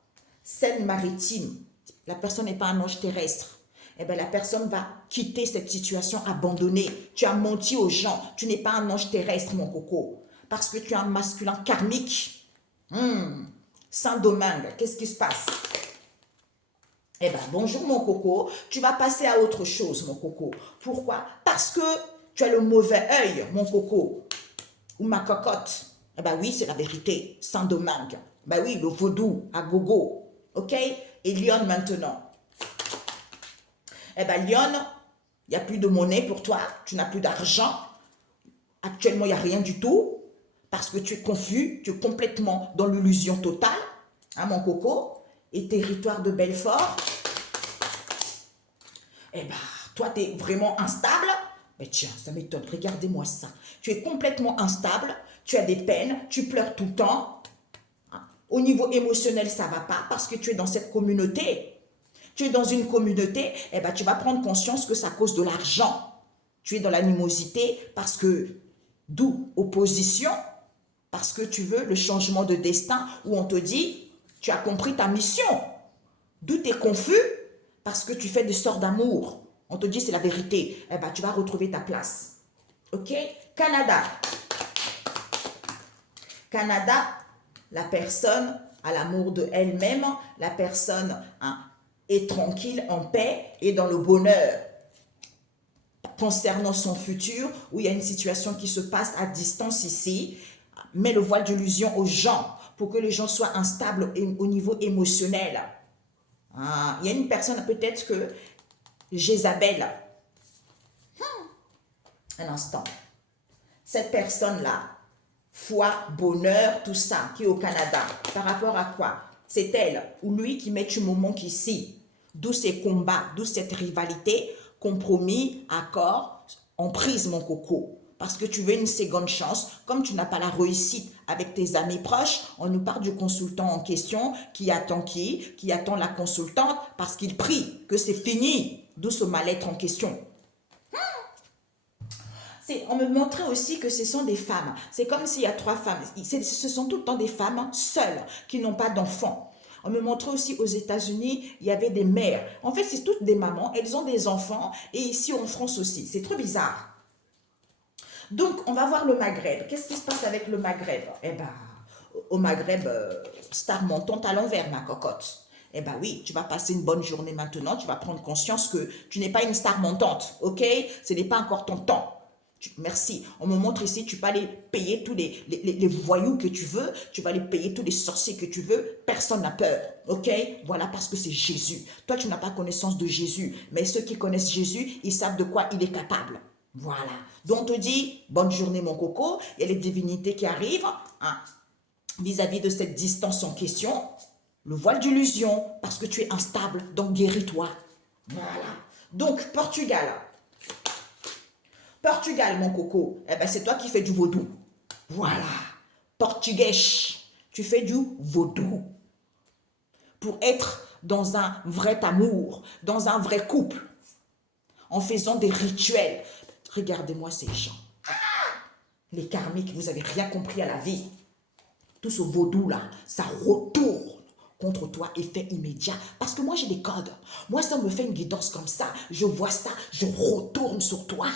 Seine-Maritime. La personne n'est pas un ange terrestre. Eh ben, la personne va quitter cette situation abandonnée. Tu as menti aux gens. Tu n'es pas un ange terrestre, mon coco. Parce que tu es un masculin karmique. Saint-Domingue, qu'est-ce qui se passe? Eh bien, bonjour mon coco, tu vas passer à autre chose mon coco. Pourquoi? Parce que tu as le mauvais œil mon coco, ou ma cocotte. Eh bien oui, c'est la vérité, sans domingue. Ben oui, le vaudou à gogo. Ok? Et Lyon maintenant. Eh bien Lyon, il n'y a plus de monnaie pour toi, tu n'as plus d'argent. Actuellement, il n'y a rien du tout. Parce que tu es confus, tu es complètement dans l'illusion totale. Hein, mon coco? Et territoire de Belfort. Eh bien, toi, tu es vraiment instable. Mais tiens, ça m'étonne, regardez-moi ça. Tu es complètement instable, tu as des peines, tu pleures tout le temps. Au niveau émotionnel, ça ne va pas parce que tu es dans cette communauté. Tu es dans une communauté, eh ben, tu vas prendre conscience que c'est à cause de l'argent. Tu es dans l'animosité parce que, d'où opposition, parce que tu veux le changement de destin où on te dit, tu as compris ta mission. D'où tu es confus parce que tu fais des sorts d'amour. On te dit c'est la vérité. Eh ben, tu vas retrouver ta place. Ok? Canada. Canada, la personne a l'amour de elle-même. La personne est tranquille, en paix et dans le bonheur. Concernant son futur, où il y a une situation qui se passe à distance ici, met le voile d'illusion aux gens pour que les gens soient instables au niveau émotionnel. Il y a une personne, peut-être que Jézabel, un instant, cette personne-là, foi, bonheur, tout ça, qui est au Canada, par rapport à quoi? C'est elle ou lui qui met du moment qu'ici, d'où ces combats, d'où cette rivalité, compromis, accord, emprise mon coco. Parce que tu veux une seconde chance, comme tu n'as pas la réussite avec tes amis proches, on nous parle du consultant en question qui attend qui attend la consultante parce qu'il prie que c'est fini, d'où ce mal-être en question. On me montrait aussi que ce sont des femmes. C'est comme s'il y a 3 femmes. Ce sont tout le temps des femmes seules qui n'ont pas d'enfants. On me montrait aussi aux États-Unis, il y avait des mères. En fait, c'est toutes des mamans. Elles ont des enfants. Et ici en France aussi. C'est trop bizarre. Donc, on va voir le Maghreb. Qu'est-ce qui se passe avec le Maghreb? Eh bien, au Maghreb, star montante à l'envers, ma cocotte. Eh bien oui, tu vas passer une bonne journée maintenant. Tu vas prendre conscience que tu n'es pas une star montante. Ok? Ce n'est pas encore ton temps. Merci. On me montre ici, tu peux aller payer tous les voyous que tu veux. Tu vas aller payer tous les sorciers que tu veux. Personne n'a peur. Ok? Voilà, parce que c'est Jésus. Toi, tu n'as pas connaissance de Jésus. Mais ceux qui connaissent Jésus, ils savent de quoi il est capable. Voilà. Donc, on te dit, bonne journée, mon coco. Il y a les divinités qui arrivent vis-à-vis de cette distance en question. Le voile d'illusion, parce que tu es instable. Donc, guéris-toi. Voilà. Donc, Portugal. Portugal, mon coco, eh ben, c'est toi qui fais du vaudou. Voilà. Portugais, tu fais du vaudou. Pour être dans un vrai amour, dans un vrai couple, en faisant des rituels. Regardez-moi ces gens. Les karmiques, vous n'avez rien compris à la vie. Tout ce vaudou-là, ça retourne contre toi, effet immédiat. Parce que moi, j'ai des codes. Moi, ça me fait une guidance comme ça. Je vois ça, je retourne sur toi.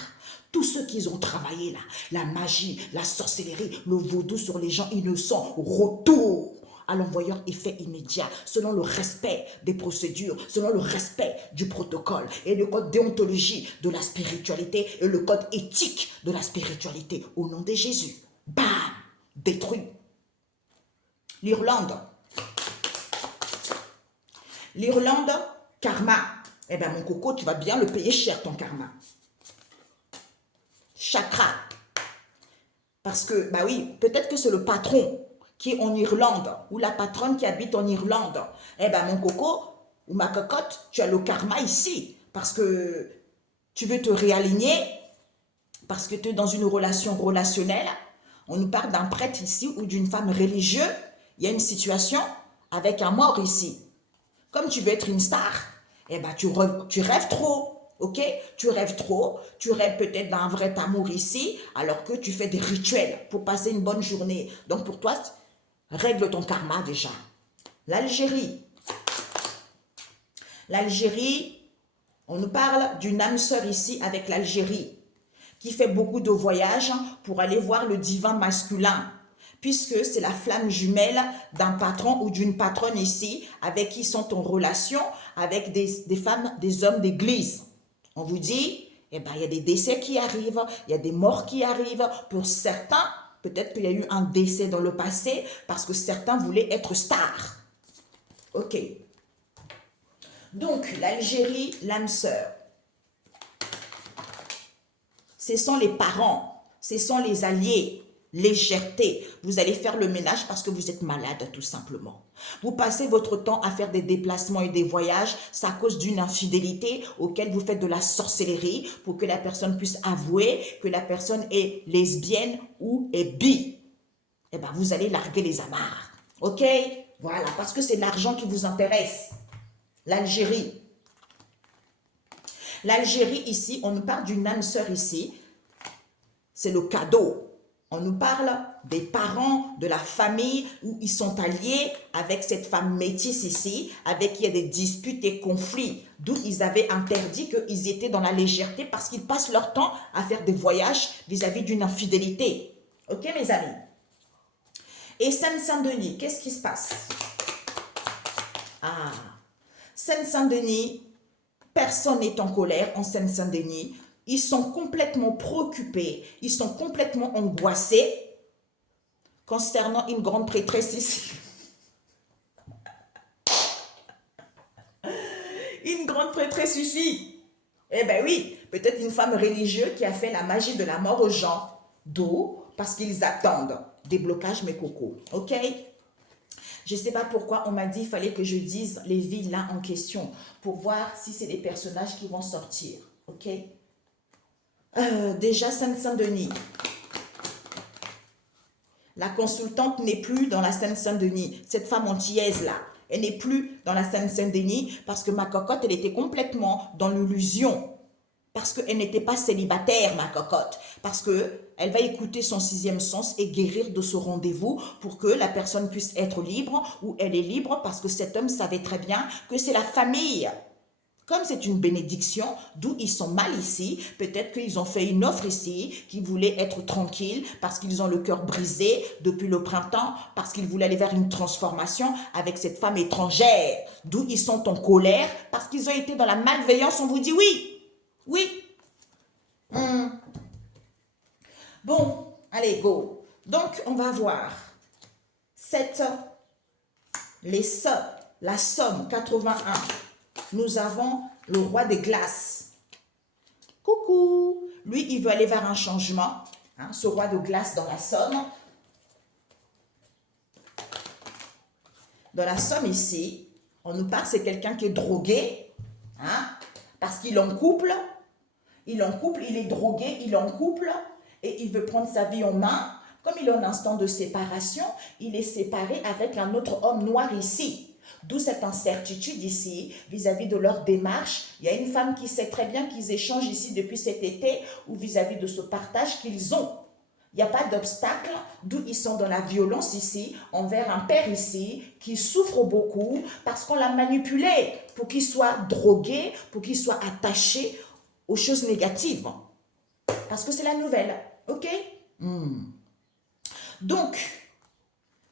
Tous ceux qui ont travaillé là, la magie, la sorcellerie, le vaudou sur les gens innocents, retour à l'envoyeur effet immédiat, selon le respect des procédures, selon le respect du protocole et le code déontologie de la spiritualité et le code éthique de la spiritualité. Au nom de Jésus, bam, détruit. L'Irlande. L'Irlande, karma. Eh bien, mon coco, tu vas bien le payer cher, ton karma. Chakra. Parce que, bah oui, peut-être que c'est le patron qui est en Irlande ou la patronne qui habite en Irlande. Eh bien, mon coco ou ma cocotte, tu as le karma ici. Parce que tu veux te réaligner, parce que tu es dans une relation relationnelle. On nous parle d'un prêtre ici ou d'une femme religieuse. Il y a une situation avec un mort ici. Comme tu veux être une star, eh ben, tu rêves trop. Ok? Tu rêves trop, tu rêves peut-être d'un vrai amour ici, alors que tu fais des rituels pour passer une bonne journée. Donc pour toi, règle ton karma déjà. L'Algérie. L'Algérie, on nous parle d'une âme sœur ici avec l'Algérie, qui fait beaucoup de voyages pour aller voir le divin masculin, puisque c'est la flamme jumelle d'un patron ou d'une patronne ici, avec qui sont en relation, avec des femmes, des hommes d'église. On vous dit, eh ben, il y a des décès qui arrivent, il y a des morts qui arrivent. Pour certains, Peut-être qu'il y a eu un décès dans le passé parce que certains voulaient être stars. Ok. Donc, l'Algérie, l'âme sœur. Ce sont les parents, ce sont les alliés, légèreté. Vous allez faire le ménage parce que vous êtes malade, tout simplement. Vous passez votre temps à faire des déplacements et des voyages, c'est à cause d'une infidélité auquel vous faites de la sorcellerie pour que la personne puisse avouer que la personne est lesbienne ou est bi. Eh bien, vous allez larguer les amarres. Ok? Voilà, parce que c'est l'argent qui vous intéresse. L'Algérie. L'Algérie, ici, on nous parle d'une âme sœur ici. C'est le cadeau. On nous parle des parents, de la famille, où ils sont alliés avec cette femme métisse ici, avec qui il y a des disputes et conflits, d'où ils avaient interdit qu'ils étaient dans la légèreté parce qu'ils passent leur temps à faire des voyages vis-à-vis d'une infidélité. Ok, mes amis? Et Seine-Saint-Denis, qu'est-ce qui se passe? Ah, Seine-Saint-Denis, personne n'est en colère en Seine-Saint-Denis. Ils sont complètement préoccupés, ils sont complètement angoissés concernant une grande prêtresse ici. Une grande prêtresse ici. Eh bien oui, peut-être une femme religieuse qui a fait la magie de la mort aux gens. D'où? Parce qu'ils attendent des blocages, mes cocos. Ok? Je ne sais pas pourquoi on m'a dit qu'il fallait que je dise les villes là en question pour voir si c'est des personnages qui vont sortir. Ok? Déjà, Seine-Saint-Denis. La consultante n'est plus dans la Seine-Saint-Denis. Cette femme antillaise là, elle n'est plus dans la Seine-Saint-Denis parce que ma cocotte, elle était complètement dans l'illusion. Parce qu'elle n'était pas célibataire, ma cocotte. Parce qu'elle va écouter son sixième sens et guérir de ce rendez-vous pour que la personne puisse être libre ou elle est libre parce que cet homme savait très bien que c'est la famille. Comme c'est une bénédiction, d'où ils sont mal ici, peut-être qu'ils ont fait une offre ici, qu'ils voulaient être tranquilles parce qu'ils ont le cœur brisé depuis le printemps, parce qu'ils voulaient aller vers une transformation avec cette femme étrangère, d'où ils sont en colère parce qu'ils ont été dans la malveillance. On vous dit oui, oui. Bon, allez, go. Donc, on va voir la somme 81. Nous avons le roi des glaces. Coucou. Lui, il veut aller vers un changement. Hein, ce roi de glace dans la somme. Dans la somme ici, on nous parle, c'est quelqu'un qui est drogué. Hein, parce qu'il est en couple. Il est en couple, il est drogué, il est en couple. Et il veut prendre sa vie en main. Comme il est en instant de séparation, il est séparé avec un autre homme noir ici. D'où cette incertitude ici vis-à-vis de leur démarche. Il y a une femme qui sait très bien qu'ils échangent ici depuis cet été ou vis-à-vis de ce partage qu'ils ont. Il n'y a pas d'obstacle, d'où ils sont dans la violence ici, envers un père ici qui souffre beaucoup parce qu'on l'a manipulé pour qu'il soit drogué, pour qu'il soit attaché aux choses négatives. Parce que c'est la nouvelle, ok? Donc,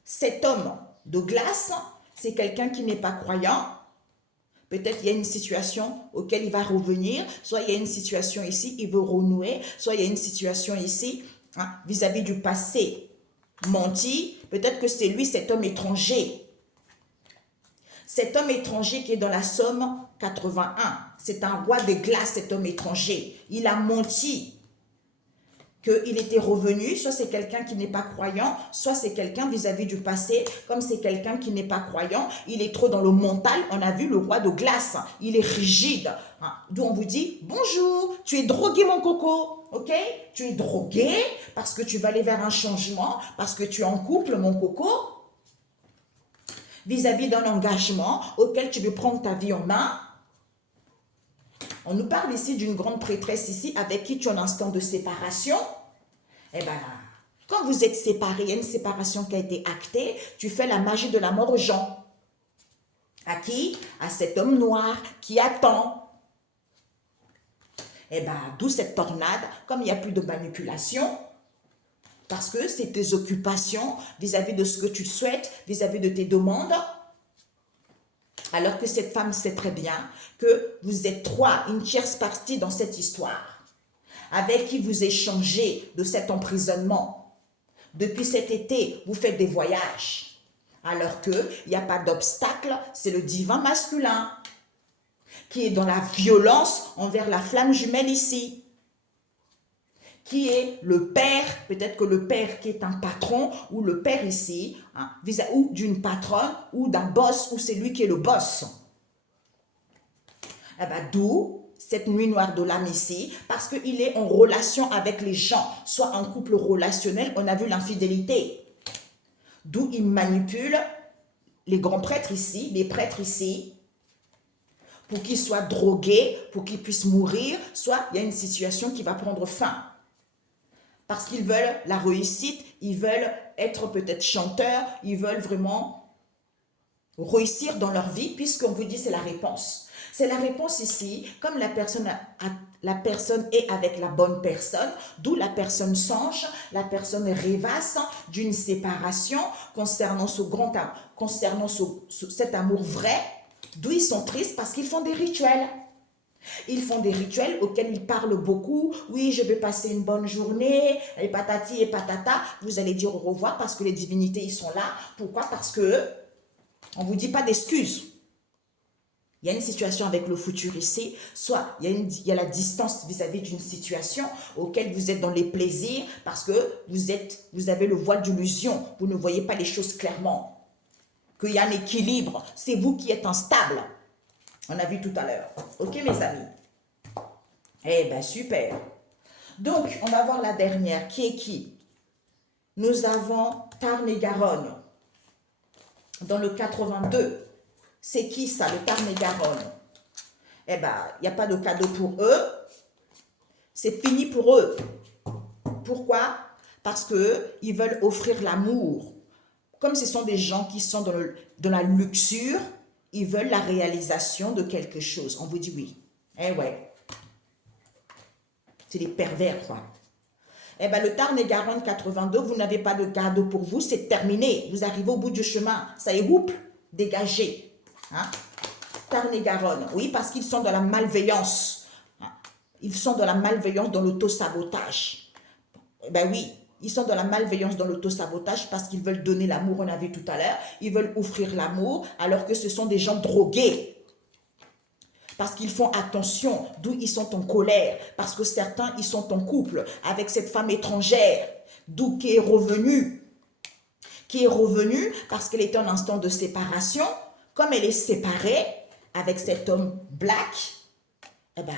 cet homme de glace, c'est quelqu'un qui n'est pas croyant. Peut-être il y a une situation auquel il va revenir. Soit il y a une situation ici, il veut renouer. Soit il y a une situation ici, vis-à-vis du passé menti. Peut-être que c'est lui, cet homme étranger. Cet homme étranger qui est dans la somme 81. C'est un roi de glace, cet homme étranger. Il a menti qu'il était revenu, soit c'est quelqu'un qui n'est pas croyant, soit c'est quelqu'un vis-à-vis du passé, comme c'est quelqu'un qui n'est pas croyant, il est trop dans le mental. On a vu le roi de glace, il est rigide. D'où on vous dit, bonjour, tu es drogué mon coco, ok? Tu es drogué parce que tu vas aller vers un changement, parce que tu es en couple mon coco, vis-à-vis d'un engagement auquel tu veux prendre ta vie en main. On nous parle ici d'une grande prêtresse ici avec qui tu as un instant de séparation. Eh bien, quand vous êtes séparés, il y a une séparation qui a été actée, tu fais la magie de la mort aux gens. À qui? À cet homme noir qui attend. Eh bien, d'où cette tornade, comme il n'y a plus de manipulation, parce que c'est tes occupations vis-à-vis de ce que tu souhaites, vis-à-vis de tes demandes. Alors que cette femme sait très bien que vous êtes trois, une tierce partie dans cette histoire, avec qui vous échangez de cet emprisonnement. Depuis cet été, vous faites des voyages. Alors qu'il n'y a pas d'obstacle, c'est le divin masculin qui est dans la violence envers la flamme jumelle ici. Qui est le père, peut-être que le père qui est un patron, ou le père ici, hein, ou d'une patronne, ou d'un boss, ou c'est lui qui est le boss. Eh ben, d'où cette nuit noire de l'âme ici, parce qu'il est en relation avec les gens, soit un couple relationnel, on a vu l'infidélité. D'où il manipule les grands prêtres ici, les prêtres ici, pour qu'ils soient drogués, pour qu'ils puissent mourir, soit il y a une situation qui va prendre fin. Parce qu'ils veulent la réussite, ils veulent être peut-être chanteurs, ils veulent vraiment réussir dans leur vie, puisqu'on vous dit c'est la réponse. C'est la réponse ici, comme la personne est avec la bonne personne, d'où la personne songe, la personne rêvasse d'une séparation concernant cet amour vrai, d'où ils sont tristes parce qu'ils font des rituels. Ils font des rituels auxquels ils parlent beaucoup. Oui, je vais passer une bonne journée, et patati et patata. Vous allez dire au revoir parce que les divinités, ils sont là. Pourquoi? Parce que on ne vous dit pas d'excuses. Il y a une situation avec le futur ici, soit il y a la distance vis-à-vis d'une situation auquel vous êtes dans les plaisirs parce que vous avez le voile d'illusion. Vous ne voyez pas les choses clairement. Qu'il y a un équilibre. C'est vous qui êtes instable. On a vu tout à l'heure. Ok, mes amis? Eh bien, super. Donc, on va voir la dernière. Qui est qui? Nous avons Tarn et Garonne. Dans le 82. C'est qui ça, le Tarn et Garonne? Eh bien, il n'y a pas de cadeau pour eux. C'est fini pour eux. Pourquoi? Parce qu'ils veulent offrir l'amour. Comme ce sont des gens qui sont dans la luxure, ils veulent la réalisation de quelque chose. On vous dit oui. Eh ouais. C'est des pervers, quoi. Eh bien, le Tarn et Garonne 82, vous n'avez pas de cadeau pour vous, c'est terminé. Vous arrivez au bout du chemin. Ça est, whoop, dégagé. Hein? Tarn et Garonne, oui, parce qu'ils sont dans la malveillance. Hein? Ils sont dans la malveillance, dans l'autosabotage. Eh bien oui, ils sont dans la malveillance, dans l'autosabotage parce qu'ils veulent donner l'amour, on a vu tout à l'heure. Ils veulent offrir l'amour alors que ce sont des gens drogués. Parce qu'ils font attention, d'où ils sont en colère. Parce que certains, ils sont en couple avec cette femme étrangère, d'où qui est revenue. Qui est revenue parce qu'elle était en instant de séparation. Comme elle est séparée avec cet homme black, eh ben,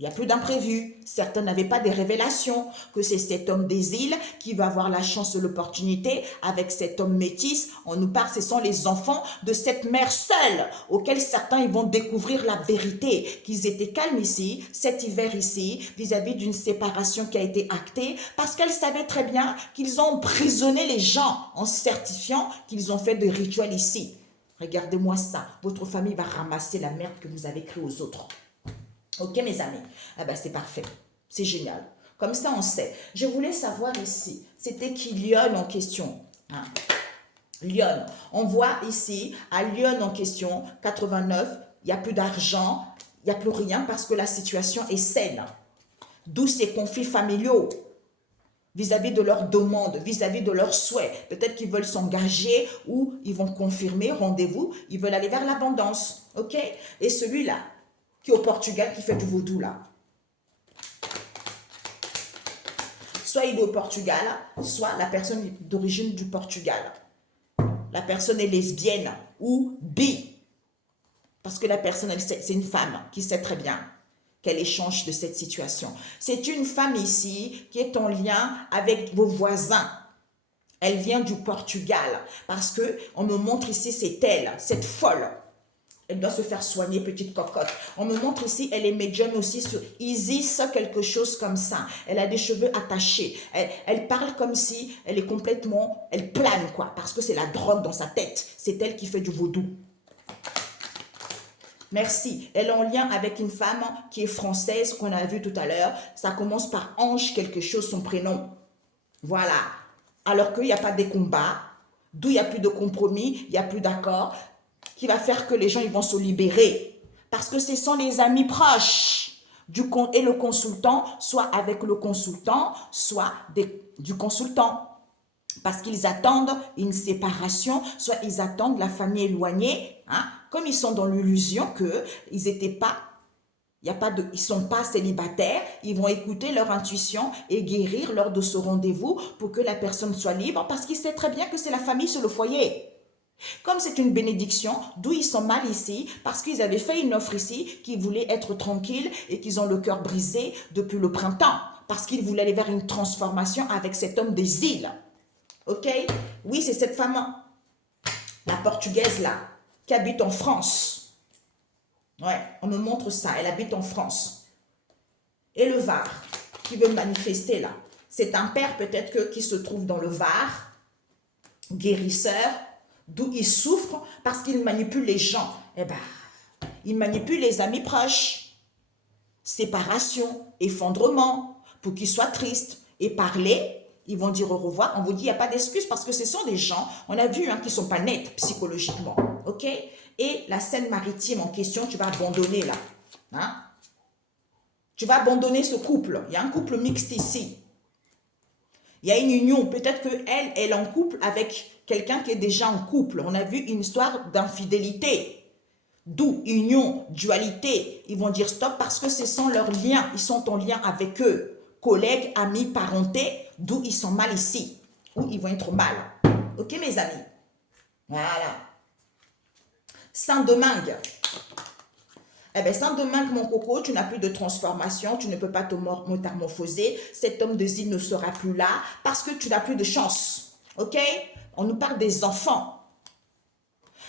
il n'y a plus d'imprévu. Certains n'avaient pas des révélations que c'est cet homme des îles qui va avoir la chance et l'opportunité avec cet homme métis. On nous parle, ce sont les enfants de cette mère seule auxquels certains ils vont découvrir la vérité, qu'ils étaient calmes ici, cet hiver ici, vis-à-vis d'une séparation qui a été actée parce qu'elles savaient très bien qu'ils ont emprisonné les gens en certifiant qu'ils ont fait des rituels ici. Regardez-moi ça, votre famille va ramasser la merde que vous avez créée aux autres. Ok, mes amis? Ah ben, c'est parfait. C'est génial. Comme ça, on sait. Je voulais savoir ici, c'était qui Lyon en question? Hein? Lyon. On voit ici, à Lyon en question, 89, il n'y a plus d'argent, il n'y a plus rien parce que la situation est saine. D'où ces conflits familiaux vis-à-vis de leurs demandes, vis-à-vis de leurs souhaits. Peut-être qu'ils veulent s'engager ou ils vont confirmer, rendez-vous, ils veulent aller vers l'abondance. Ok? Et celui-là, qui est au Portugal, qui fait du vaudou là. Soit il est au Portugal, soit la personne est d'origine du Portugal. La personne est lesbienne ou bi. Parce que la personne, c'est une femme qui sait très bien qu'elle échange de cette situation. C'est une femme ici qui est en lien avec vos voisins. Elle vient du Portugal parce qu'on me montre ici, c'est elle, cette folle. Elle doit se faire soigner, petite cocotte. On me montre ici, elle est médium aussi sur Isis, quelque chose comme ça. Elle a des cheveux attachés. Elle parle comme si elle est complètement, elle plane quoi, parce que c'est la drogue dans sa tête. C'est elle qui fait du vaudou. Merci. Elle est en lien avec une femme qui est française, qu'on a vu tout à l'heure. Ça commence par Ange quelque chose, son prénom. Voilà. Alors qu'il n'y a pas de combats, d'où il n'y a plus de compromis, il n'y a plus d'accord, qui va faire que les gens ils vont se libérer. Parce que ce sont les amis proches et le consultant, soit avec le consultant, soit du consultant. Parce qu'ils attendent une séparation, soit ils attendent la famille éloignée, hein, comme ils sont dans l'illusion qu'ils n'étaient pas, ils ne sont pas célibataires, ils vont écouter leur intuition et guérir lors de ce rendez-vous pour que la personne soit libre, parce qu'ils savent très bien que c'est la famille, c'est le foyer. Comme c'est une bénédiction, d'où ils sont mal ici, parce qu'ils avaient fait une offre ici, qu'ils voulaient être tranquilles et qu'ils ont le cœur brisé depuis le printemps, parce qu'ils voulaient aller vers une transformation avec cet homme des îles. Ok? Oui, c'est cette femme, la portugaise là, qui habite en France. Ouais, on me montre ça, elle habite en France. Et le Var, qui veut manifester là. C'est un père peut-être qui se trouve dans le Var, guérisseur, d'où il souffre parce qu'il manipule les gens. Eh ben, il manipule les amis proches. Séparation, effondrement, pour qu'ils soient tristes et parler. Ils vont dire au revoir. On vous dit, il n'y a pas d'excuse parce que ce sont des gens, on a vu, qui ne sont pas nets psychologiquement. OK? Et la scène maritime en question, tu vas abandonner là. Hein? Tu vas abandonner ce couple. Il y a un couple mixte ici. Il y a une union. Peut-être qu'elle est en couple avec quelqu'un qui est déjà en couple. On a vu une histoire d'infidélité. D'où union, dualité. Ils vont dire stop parce que ce sont leurs liens. Ils sont en lien avec eux. Collègues, amis, parentés, d'où ils sont mal ici. Ou ils vont être mal. Ok mes amis? Voilà. Saint-Domingue. Eh bien, Saint-Domingue, mon coco, tu n'as plus de transformation, tu ne peux pas te métamorphoser. Cet homme de zine ne sera plus là parce que tu n'as plus de chance. Ok? On nous parle des enfants.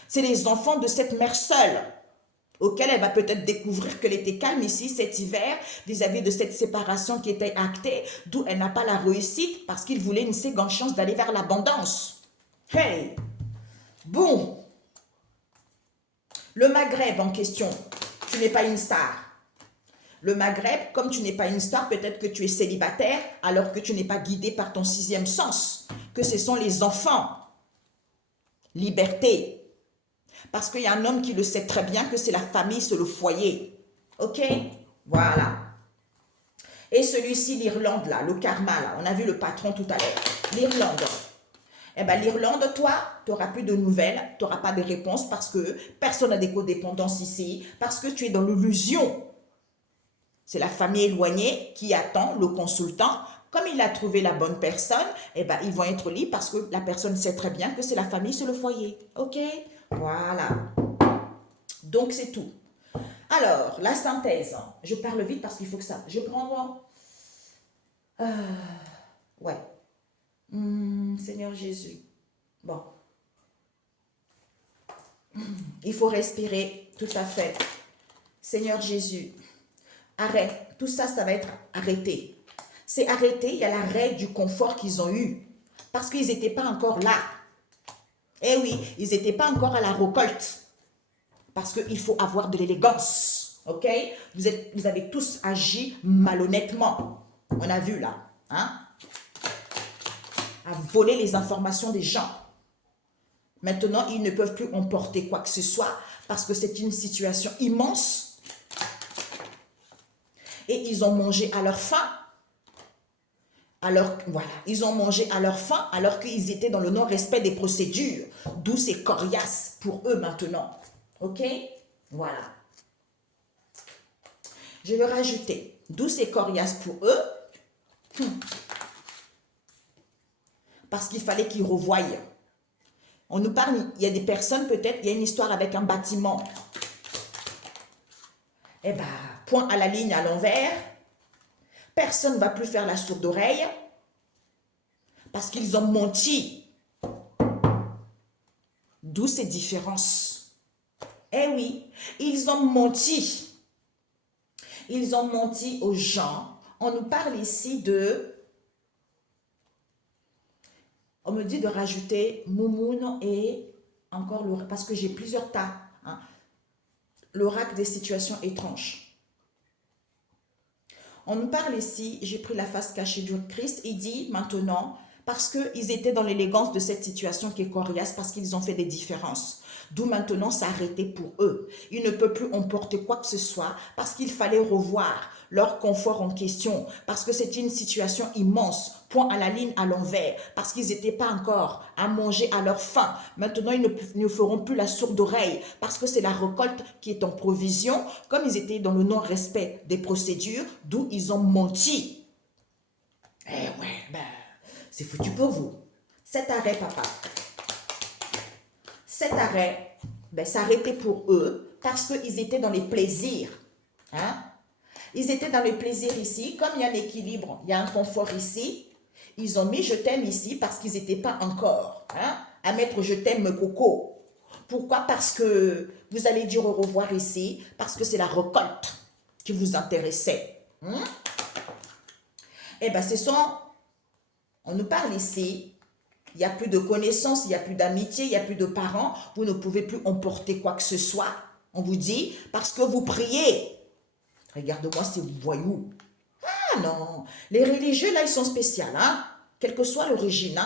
C'est les enfants de cette mère seule auquel elle va peut-être découvrir qu'elle était calme ici cet hiver vis-à-vis de cette séparation qui était actée, d'où elle n'a pas la réussite parce qu'il voulait une seconde chance d'aller vers l'abondance. Hey! Bon! Le Maghreb en question, tu n'es pas une star. Le Maghreb, comme tu n'es pas une star, peut-être que tu es célibataire alors que tu n'es pas guidé par ton sixième sens, que ce sont les enfants. Liberté. Parce qu'il y a un homme qui le sait très bien que c'est la famille, c'est le foyer. Ok? Voilà. Et celui-ci, l'Irlande, là, le karma, là, on a vu le patron tout à l'heure. L'Irlande. Eh bien, l'Irlande, toi, tu n'auras plus de nouvelles, tu n'auras pas de réponses parce que personne n'a des codépendances ici, parce que tu es dans l'illusion. C'est la famille éloignée qui attend le consultant. Comme il a trouvé la bonne personne, eh ben, ils vont être libres parce que la personne sait très bien que c'est la famille, c'est le foyer. Ok? Voilà. Donc, c'est tout. Alors, la synthèse. Je parle vite parce qu'il faut que ça... Je prends... ouais. Seigneur Jésus. Bon. Il faut respirer. Tout à fait. Seigneur Jésus. Arrête. Tout ça, ça va être arrêté. C'est arrêté. Il y a l'arrêt du confort qu'ils ont eu. Parce qu'ils n'étaient pas encore là. Eh oui, ils n'étaient pas encore à la récolte. Parce qu'il faut avoir de l'élégance. Ok? Vous avez tous agi malhonnêtement. On a vu là. Hein? À voler les informations des gens. Maintenant, ils ne peuvent plus emporter quoi que ce soit parce que c'est une situation immense. Et ils ont mangé à leur faim. Alors, voilà, ils ont mangé à leur faim alors qu'ils étaient dans le non-respect des procédures. D'où c'est coriace pour eux maintenant. Ok? Voilà. Je vais rajouter. D'où c'est coriace pour eux. Parce qu'il fallait qu'ils revoient. On nous parle, il y a des personnes peut-être, il y a une histoire avec un bâtiment. Eh bien, point à la ligne à l'envers. Personne ne va plus faire la sourde oreille parce qu'ils ont menti. D'où ces différences. Eh oui, ils ont menti. Ils ont menti aux gens. On nous parle ici de... On me dit de rajouter Moumoun et encore l'oracle, parce que j'ai plusieurs tas. Hein. L'oracle des situations étranges. On nous parle ici, j'ai pris la face cachée du Christ, il dit maintenant, parce qu'ils étaient dans l'élégance de cette situation qui est coriace, parce qu'ils ont fait des différences. D'où maintenant s'arrêter pour eux. Ils ne peuvent plus emporter quoi que ce soit parce qu'il fallait revoir leur confort en question, parce que c'est une situation immense, point à la ligne à l'envers, parce qu'ils n'étaient pas encore à manger à leur faim. Maintenant, ils ne feront plus la sourde oreille, parce que c'est la récolte qui est en provision, comme ils étaient dans le non-respect des procédures, d'où ils ont menti. Eh ouais, ben, c'est foutu pour vous. Cet arrêt, papa. Cet arrêt, ben, s'arrêtait pour eux parce qu'ils étaient dans les plaisirs. Hein? Ils étaient dans les plaisirs ici. Comme il y a un équilibre, il y a un confort ici. Ils ont mis je t'aime ici parce qu'ils n'étaient pas encore à mettre je t'aime coco. Pourquoi? Parce que vous allez dire au revoir ici, parce que c'est la récolte qui vous intéressait. Eh bien, on nous parle ici. Il n'y a plus de connaissances, il n'y a plus d'amitié, il n'y a plus de parents. Vous ne pouvez plus emporter quoi que ce soit. On vous dit, parce que vous priez. Regarde-moi ces voyous. Ah non, les religieux là, ils sont spéciaux. Quelle que soit l'origine,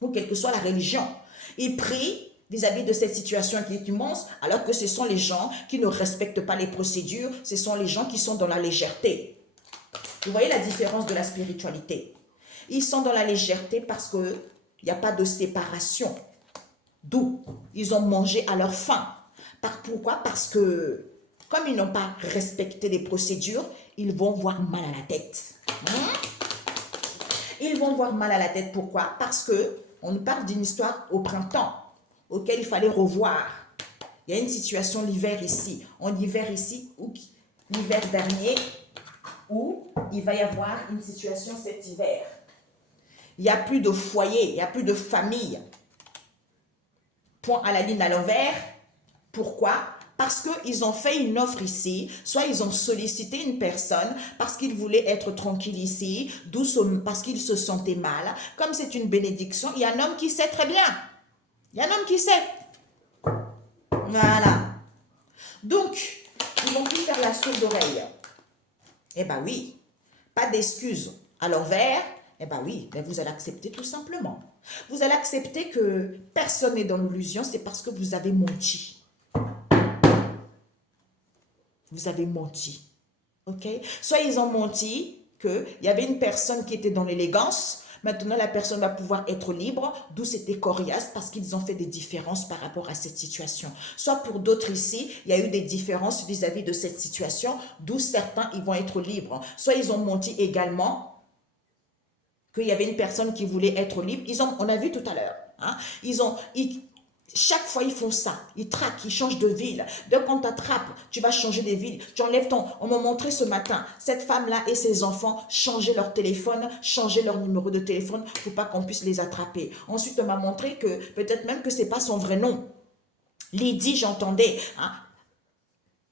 ou quelle que soit la religion. Ils prient vis-à-vis de cette situation qui est immense, alors que ce sont les gens qui ne respectent pas les procédures, ce sont les gens qui sont dans la légèreté. Vous voyez la différence de la spiritualité. Ils sont dans la légèreté parce qu'il n'y a pas de séparation. D'où ils ont mangé à leur faim. Pourquoi? Parce que, comme ils n'ont pas respecté les procédures, ils vont voir mal à la tête. Ils vont voir mal à la tête. Pourquoi? Parce que on nous parle d'une histoire au printemps, auquel il fallait revoir. Il y a une situation l'hiver ici. En hiver ici, ou l'hiver dernier, où il va y avoir une situation cet hiver. Il n'y a plus de foyer, il n'y a plus de famille. Point à la ligne à l'envers. Pourquoi? Parce qu'ils ont fait une offre ici, soit ils ont sollicité une personne parce qu'ils voulaient être tranquilles ici, parce qu'ils se sentaient mal. Comme c'est une bénédiction, il y a un homme qui sait très bien. Il y a un homme qui sait. Voilà. Donc, ils vont plus faire la sourde oreille. Eh bien oui, pas d'excuses à l'envers. Eh bien oui, mais vous allez accepter tout simplement. Vous allez accepter que personne n'est dans l'illusion, c'est parce que vous avez menti. Vous avez menti. Ok? Soit ils ont menti qu'il y avait une personne qui était dans l'élégance. Maintenant, la personne va pouvoir être libre, d'où c'était coriace parce qu'ils ont fait des différences par rapport à cette situation. Soit pour d'autres ici, il y a eu des différences vis-à-vis de cette situation, d'où certains, ils vont être libres. Soit ils ont menti également qu'il y avait une personne qui voulait être libre. On a vu tout à l'heure. Chaque fois, ils font ça. Ils traquent, ils changent de ville. Donc, quand on t'attrape, tu vas changer de ville. Tu enlèves On m'a montré ce matin, cette femme-là et ses enfants changer leur téléphone, changer leur numéro de téléphone pour pas qu'on puisse les attraper. Ensuite, on m'a montré que peut-être même que c'est pas son vrai nom. Lydie, j'entendais.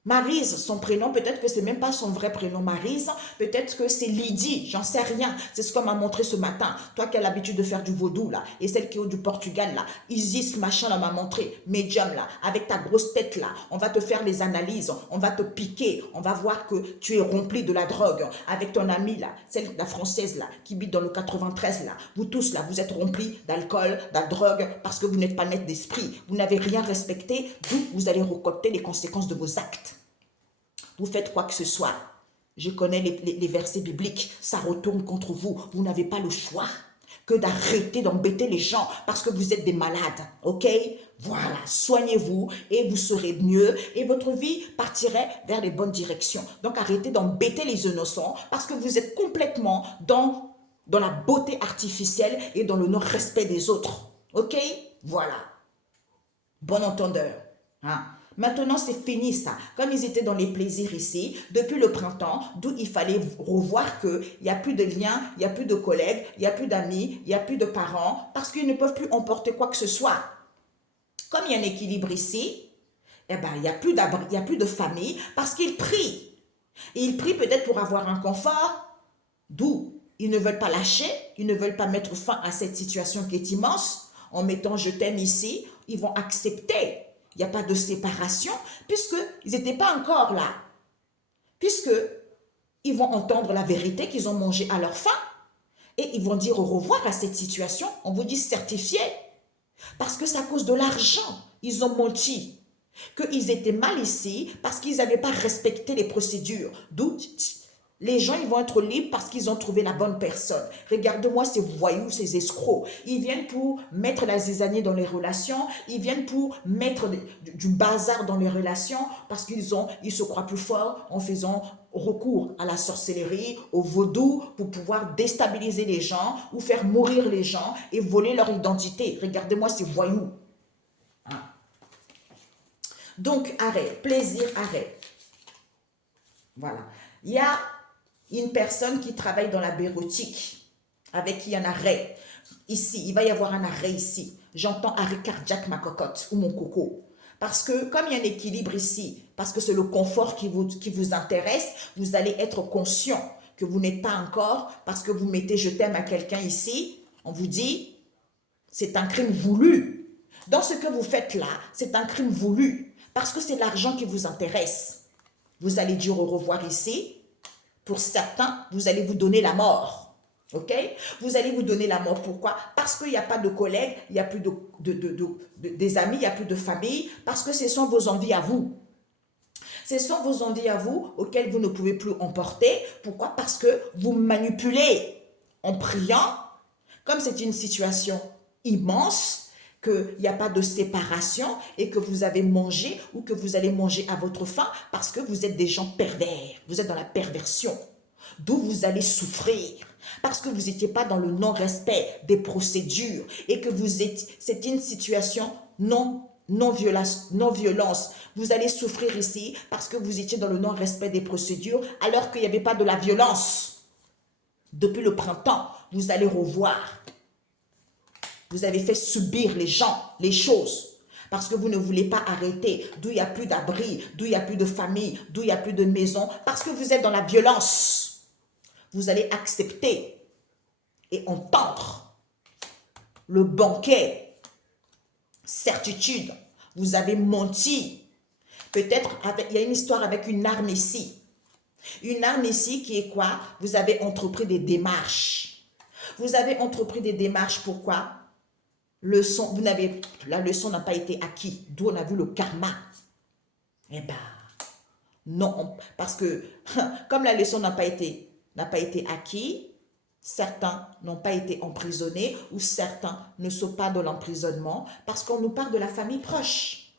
Maryse, son prénom, peut-être que c'est même pas son vrai prénom Maryse, peut-être que c'est Lydie, j'en sais rien. C'est ce qu'on m'a montré ce matin. Toi qui as l'habitude de faire du vaudou là, et celle qui est du Portugal là, Isis machin là m'a montré, médium là, avec ta grosse tête là, on va te faire les analyses, on va te piquer, on va voir que tu es rempli de la drogue, avec ton amie là, la française là, qui habite dans le 93 là, vous tous là, vous êtes remplis d'alcool, de drogue, parce que vous n'êtes pas net d'esprit, vous n'avez rien respecté, d'où vous allez récolter les conséquences de vos actes. Vous faites quoi que ce soit. Je connais les versets bibliques. Ça retourne contre vous. Vous n'avez pas le choix que d'arrêter d'embêter les gens parce que vous êtes des malades. Ok? Voilà. Soignez-vous et vous serez mieux et votre vie partirait vers les bonnes directions. Donc arrêtez d'embêter les innocents parce que vous êtes complètement dans la beauté artificielle et dans le non-respect des autres. Ok? Voilà. Bon entendeur. Maintenant, c'est fini ça. Comme ils étaient dans les plaisirs ici, depuis le printemps, d'où il fallait revoir qu'il n'y a plus de liens, il n'y a plus de collègues, il n'y a plus d'amis, il n'y a plus de parents, parce qu'ils ne peuvent plus emporter quoi que ce soit. Comme il y a un équilibre ici, eh ben, il n'y a plus d'abri, il n'y a plus de famille, parce qu'ils prient. Et ils prient peut-être pour avoir un confort, d'où ils ne veulent pas lâcher, ils ne veulent pas mettre fin à cette situation qui est immense, en mettant je t'aime ici, ils vont accepter. Il n'y a pas de séparation, puisqu'ils n'étaient pas encore là. Puisqu'ils vont entendre la vérité qu'ils ont mangé à leur faim. Et ils vont dire au revoir à cette situation. On vous dit certifié. Parce que c'est à cause de l'argent. Ils ont menti. Qu'ils étaient mal ici parce qu'ils n'avaient pas respecté les procédures. D'où les gens, ils vont être libres parce qu'ils ont trouvé la bonne personne. Regarde-moi ces voyous, ces escrocs. Ils viennent pour mettre la zizanie dans les relations. Ils viennent pour mettre du bazar dans les relations parce ils se croient plus forts en faisant recours à la sorcellerie, au vaudou pour pouvoir déstabiliser les gens ou faire mourir les gens et voler leur identité. Regardez-moi ces voyous. Hein? Donc, arrêt, plaisir, arrêt. Voilà. Il y a une personne qui travaille dans la bérotique, avec qui il y a un arrêt. Ici, il va y avoir un arrêt ici. J'entends arrêt cardiaque, ma cocotte, ou mon coco. Parce que comme il y a un équilibre ici, parce que c'est le confort qui vous intéresse, vous allez être conscient que vous n'êtes pas encore, parce que vous mettez je t'aime à quelqu'un ici, on vous dit, c'est un crime voulu. Dans ce que vous faites là, c'est un crime voulu, parce que c'est l'argent qui vous intéresse. Vous allez dire au revoir ici. Pour certains, vous allez vous donner la mort. OK? Vous allez vous donner la mort. Pourquoi? Parce qu'il n'y a pas de collègues, il n'y a plus des amis, il n'y a plus de famille, parce que ce sont vos envies à vous. Ce sont vos envies à vous auxquelles vous ne pouvez plus emporter. Pourquoi? Parce que vous manipulez en priant, comme c'est une situation immense, qu'il n'y a pas de séparation et que vous avez mangé ou que vous allez manger à votre faim parce que vous êtes des gens pervers. Vous êtes dans la perversion. D'où vous allez souffrir. Parce que vous n'étiez pas dans le non-respect des procédures et que c'est une situation non-violence. Vous allez souffrir ici parce que vous étiez dans le non-respect des procédures alors qu'il n'y avait pas de la violence. Depuis le printemps, vous allez revoir. Vous avez fait subir les gens, les choses, parce que vous ne voulez pas arrêter, d'où il n'y a plus d'abri, d'où il n'y a plus de famille, d'où il n'y a plus de maison, parce que vous êtes dans la violence. Vous allez accepter et entendre le banquet, certitude, vous avez menti. Peut-être il y a une histoire avec une arme ici. Une arme ici qui est quoi? Vous avez entrepris des démarches. Vous avez entrepris des démarches, pourquoi? La leçon n'a pas été acquise, d'où on a vu le karma. Eh bien, non, parce que comme la leçon n'a pas été acquise, certains n'ont pas été emprisonnés ou certains ne sont pas dans l'emprisonnement parce qu'on nous parle de la famille proche.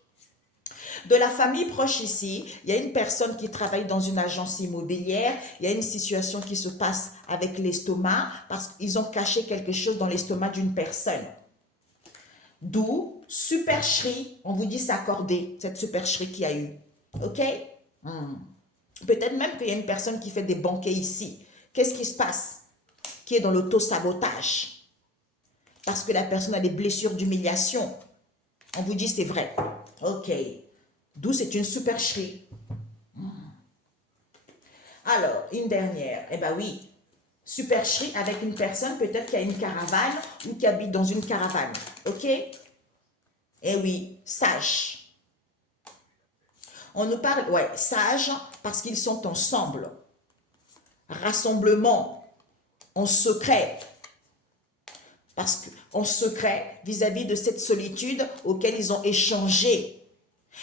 De la famille proche ici, il y a une personne qui travaille dans une agence immobilière, il y a une situation qui se passe avec l'estomac parce qu'ils ont caché quelque chose dans l'estomac d'une personne. D'où supercherie, on vous dit s'accorder, cette supercherie qu'il y a eu. OK? Peut-être même qu'il y a une personne qui fait des banquets ici. Qu'est-ce qui se passe? Qui est dans l'auto-sabotage. Parce que la personne a des blessures d'humiliation. On vous dit c'est vrai. OK. D'où c'est une supercherie. Alors, une dernière. Eh bien oui. Supercherie avec une personne, peut-être qui a une caravane ou qui habite dans une caravane. OK? Eh oui, sage. On nous parle, ouais, sage parce qu'ils sont ensemble. Rassemblement, en secret. Parce qu'en secret, vis-à-vis de cette solitude auquel ils ont échangé.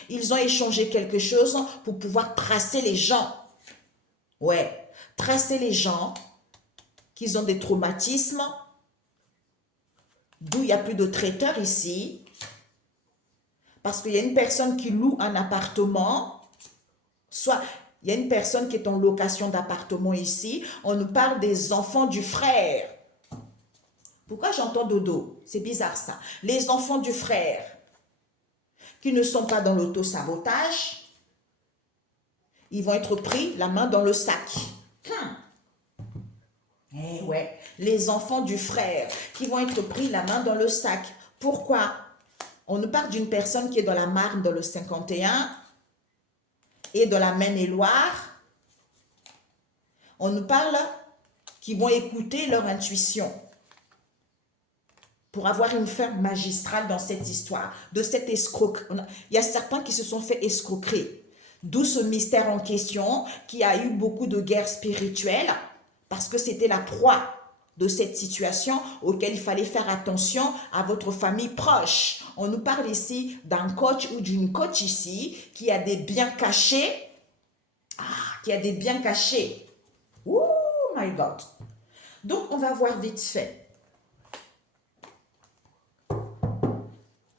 Ils ont échangé quelque chose pour pouvoir tracer les gens. Ouais, tracer les gens qu'ils ont des traumatismes, d'où il n'y a plus de traiteur ici, parce qu'il y a une personne qui loue un appartement, soit il y a une personne qui est en location d'appartement ici, on nous parle des enfants du frère. Pourquoi j'entends dodo? C'est bizarre ça. Les enfants du frère qui ne sont pas dans l'auto-sabotage, ils vont être pris la main dans le sac. Eh ouais, les enfants du frère qui vont être pris la main dans le sac. Pourquoi? On nous parle d'une personne qui est dans la Marne, dans le 51 et dans la Maine-et-Loire. On nous parle qu'ils vont écouter leur intuition pour avoir une fin magistrale dans cette histoire, de cette escroquerie. Il y a certains qui se sont fait escroquer. D'où ce mystère en question qui a eu beaucoup de guerres spirituelles parce que c'était la proie de cette situation auquel il fallait faire attention à votre famille proche. On nous parle ici d'un coach ou d'une coach ici qui a des biens cachés. Qui a des biens cachés. Oh my God. Donc, on va voir vite fait.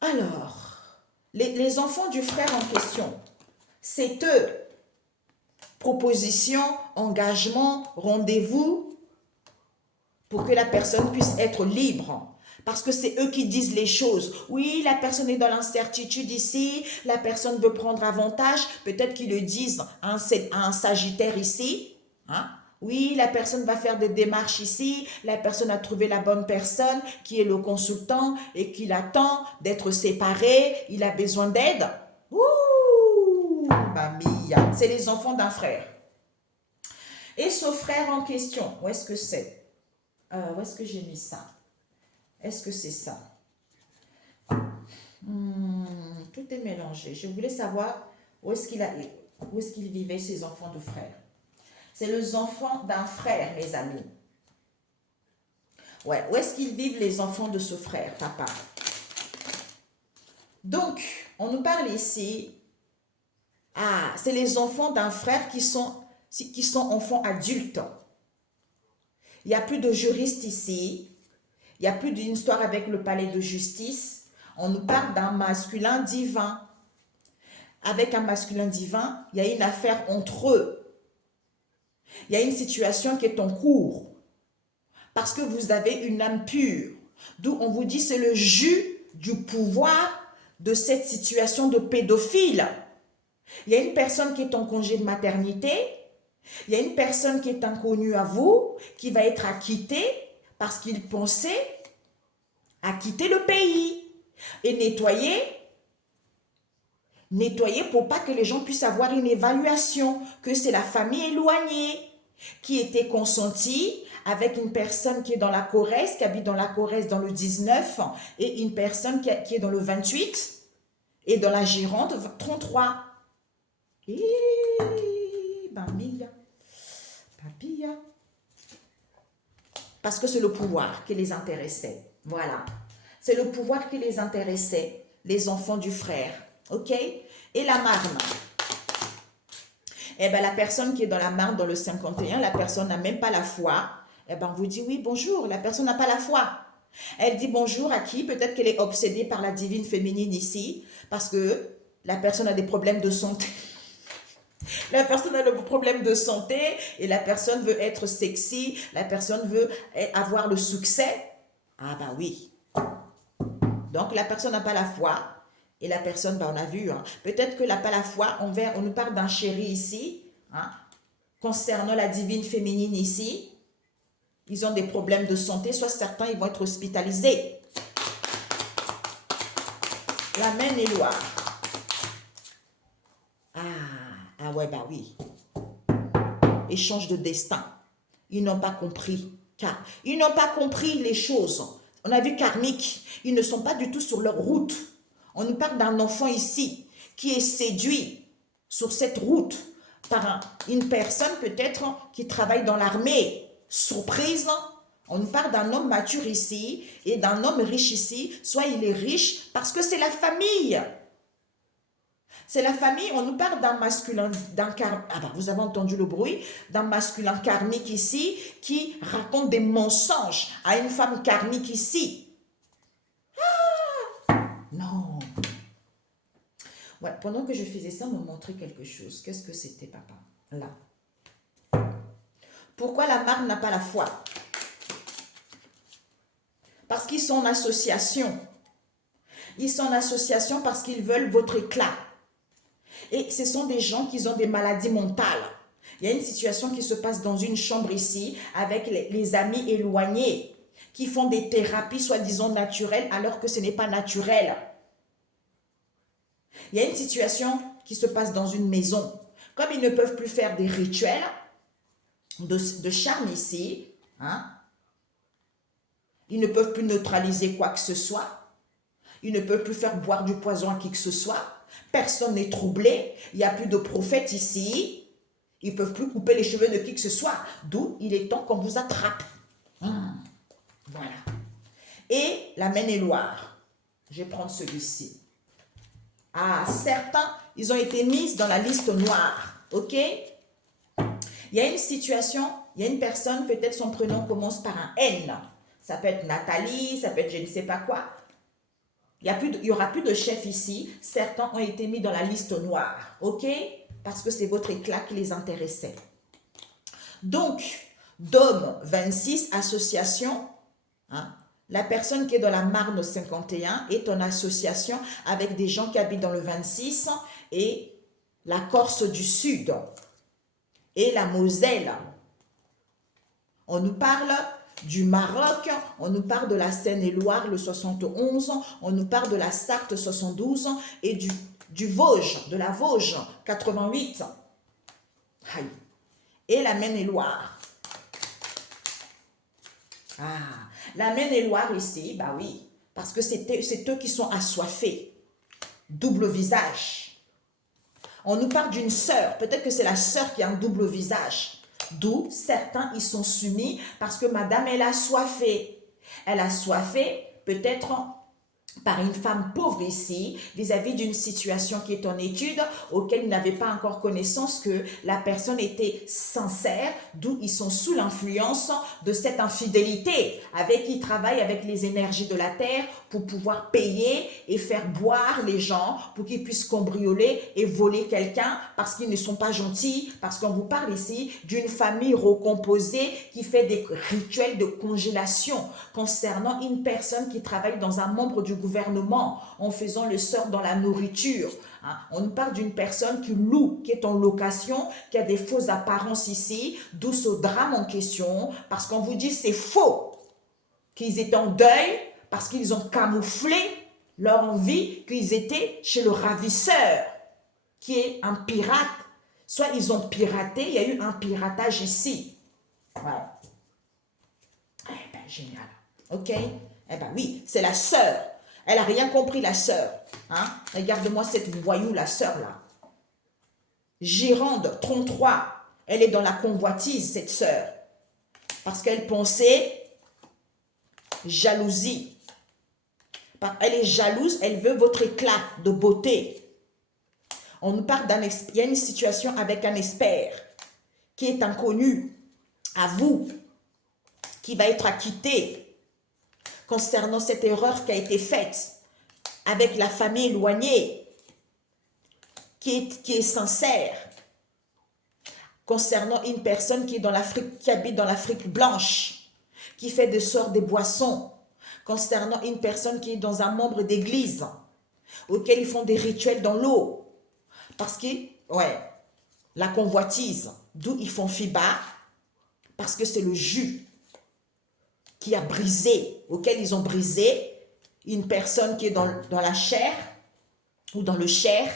Alors, les enfants du frère en question, c'est eux. Proposition, engagement, rendez-vous pour que la personne puisse être libre. Parce que c'est eux qui disent les choses. Oui, la personne est dans l'incertitude ici, la personne veut prendre avantage. Peut-être qu'ils le disent à un Sagittaire ici. Hein? Oui, la personne va faire des démarches ici, la personne a trouvé la bonne personne qui est le consultant et qu'il attend d'être séparé, il a besoin d'aide. Ouh, mamia, c'est les enfants d'un frère. Et ce frère en question, où est-ce que c'est? Où est-ce que j'ai mis ça? Est-ce que c'est ça? Tout est mélangé. Je voulais savoir où est-ce qu'il vivait ses enfants de frère. C'est les enfants d'un frère, mes amis. Ouais, où est-ce qu'ils vivent les enfants de ce frère, papa? Donc, on nous parle ici. Ah, c'est les enfants d'un frère qui sont enfants adultes. Il n'y a plus de juriste ici. Il n'y a plus d'une histoire avec le palais de justice. On nous parle d'un masculin divin. Avec un masculin divin, il y a une affaire entre eux. Il y a une situation qui est en cours. Parce que vous avez une âme pure. D'où on vous dit c'est le jus du pouvoir de cette situation de pédophile. Il y a une personne qui est en congé de maternité. Il y a une personne qui est inconnue à vous, qui va être acquittée parce qu'il pensait à quitter le pays et nettoyer pour pas que les gens puissent avoir une évaluation, que c'est la famille éloignée qui était consentie avec une personne qui est dans la Corrèze, qui habite dans la Corrèze dans le 19, et une personne qui est dans le 28, et dans la Gironde 33. Bambilla, papilla. Parce que c'est le pouvoir qui les intéressait. Voilà. C'est le pouvoir qui les intéressait, les enfants du frère. OK? Et la Marne. Eh bien, la personne qui est dans la Marne, dans le 51, la personne n'a même pas la foi. Eh bien, on vous dit oui, bonjour. La personne n'a pas la foi. Elle dit bonjour à qui? Peut-être qu'elle est obsédée par la divine féminine ici, parce que la personne a des problèmes de santé. La personne a le problème de santé et la personne veut être sexy, la personne veut avoir le succès. Ah bah oui. Donc la personne n'a pas la foi et la personne, bah on a vu, hein, peut-être que n'a pas la foi, on nous parle d'un chéri ici, hein, concernant la divine féminine ici. Ils ont des problèmes de santé, soit certains ils vont être hospitalisés. La Maine-et-Loire. Ah ouais, bah oui. Échange de destin. Ils n'ont pas compris. Car ils n'ont pas compris les choses. On a vu karmique. Ils ne sont pas du tout sur leur route. On nous parle d'un enfant ici qui est séduit sur cette route par une personne peut-être qui travaille dans l'armée. Surprise. On nous parle d'un homme mature ici et d'un homme riche ici. Soit il est riche parce que c'est la famille. C'est la famille, on nous parle d'un masculin, vous avez entendu le bruit, d'un masculin karmique ici qui raconte des mensonges à une femme karmique ici. Non. Ouais, pendant que je faisais ça, on me montrait quelque chose. Qu'est-ce que c'était, papa? Là. Pourquoi la marque n'a pas la foi? Parce qu'ils sont en association. Ils sont en association parce qu'ils veulent votre éclat. Et ce sont des gens qui ont des maladies mentales. Il y a une situation qui se passe dans une chambre ici avec les amis éloignés qui font des thérapies soi-disant naturelles alors que ce n'est pas naturel. Il y a une situation qui se passe dans une maison. Comme ils ne peuvent plus faire des rituels de charme ici, hein, ils ne peuvent plus neutraliser quoi que ce soit. Ils ne peuvent plus faire boire du poison à qui que ce soit. Personne n'est troublé. Il n'y a plus de prophète ici. Ils ne peuvent plus couper les cheveux de qui que ce soit. D'où il est temps qu'on vous attrape. Voilà. Et la Maine-et-Loire. Je vais prendre celui-ci. Ah, certains, ils ont été mis dans la liste noire. OK? Il y a une situation, il y a une personne, peut-être son prénom commence par un N. Ça peut être Nathalie, ça peut être je ne sais pas quoi. Il n'y aura plus de chef ici. Certains ont été mis dans la liste noire. OK? Parce que c'est votre éclat qui les intéressait. Donc, DOM 26, association. Hein, la personne qui est dans la Marne 51 est en association avec des gens qui habitent dans le 26 et la Corse du Sud et la Moselle. On nous parle du Maroc, on nous parle de la Seine-et-Loire, le 71, on nous parle de la Sarthe, 72, et du Vosges, de la Vosges, 88. Aïe. Et la Maine-et-Loire. Ah, la Maine-et-Loire ici, bah oui, parce que c'est eux qui sont assoiffés. Double visage. On nous parle d'une sœur, peut-être que c'est la sœur qui a un double visage. D'où certains y sont soumis parce que madame, elle a soifé. Elle a soifé peut-être par une femme pauvre ici, vis-à-vis d'une situation qui est en étude, auquel ils n'avaient pas encore connaissance que la personne était sincère, d'où ils sont sous l'influence de cette infidélité, avec qui ils travaillent avec les énergies de la terre pour pouvoir payer et faire boire les gens, pour qu'ils puissent cambrioler et voler quelqu'un, parce qu'ils ne sont pas gentils, parce qu'on vous parle ici d'une famille recomposée qui fait des rituels de congélation concernant une personne qui travaille dans un membre du gouvernement en faisant le sort dans la nourriture. Hein. On nous parle d'une personne qui loue, qui est en location, qui a des fausses apparences ici, d'où ce drame en question, parce qu'on vous dit c'est faux, qu'ils étaient en deuil, parce qu'ils ont camouflé leur envie qu'ils étaient chez le ravisseur, qui est un pirate. Soit ils ont piraté, il y a eu un piratage ici. Voilà. Eh bien, génial. OK? Eh bien oui, c'est la sœur. Elle n'a rien compris, la sœur. Hein? Regarde-moi cette voyou, la sœur, là. Gironde, 33. Elle est dans la convoitise, cette sœur. Parce qu'elle pensait jalousie. Elle est jalouse, elle veut votre éclat de beauté. On nous parle il y a une situation avec un expert qui est inconnu à vous, qui va être acquitté concernant cette erreur qui a été faite avec la famille éloignée, qui est sincère, concernant une personne qui est dans l'Afrique, qui habite dans l'Afrique blanche, qui fait de sorts des boissons, concernant une personne qui est dans un membre d'église, auquel ils font des rituels dans l'eau, parce que, ouais, la convoitise, d'où ils font FIBA, parce que c'est le jus qui a brisé, auquel ils ont brisé une personne qui est dans la chair, ou dans le chair,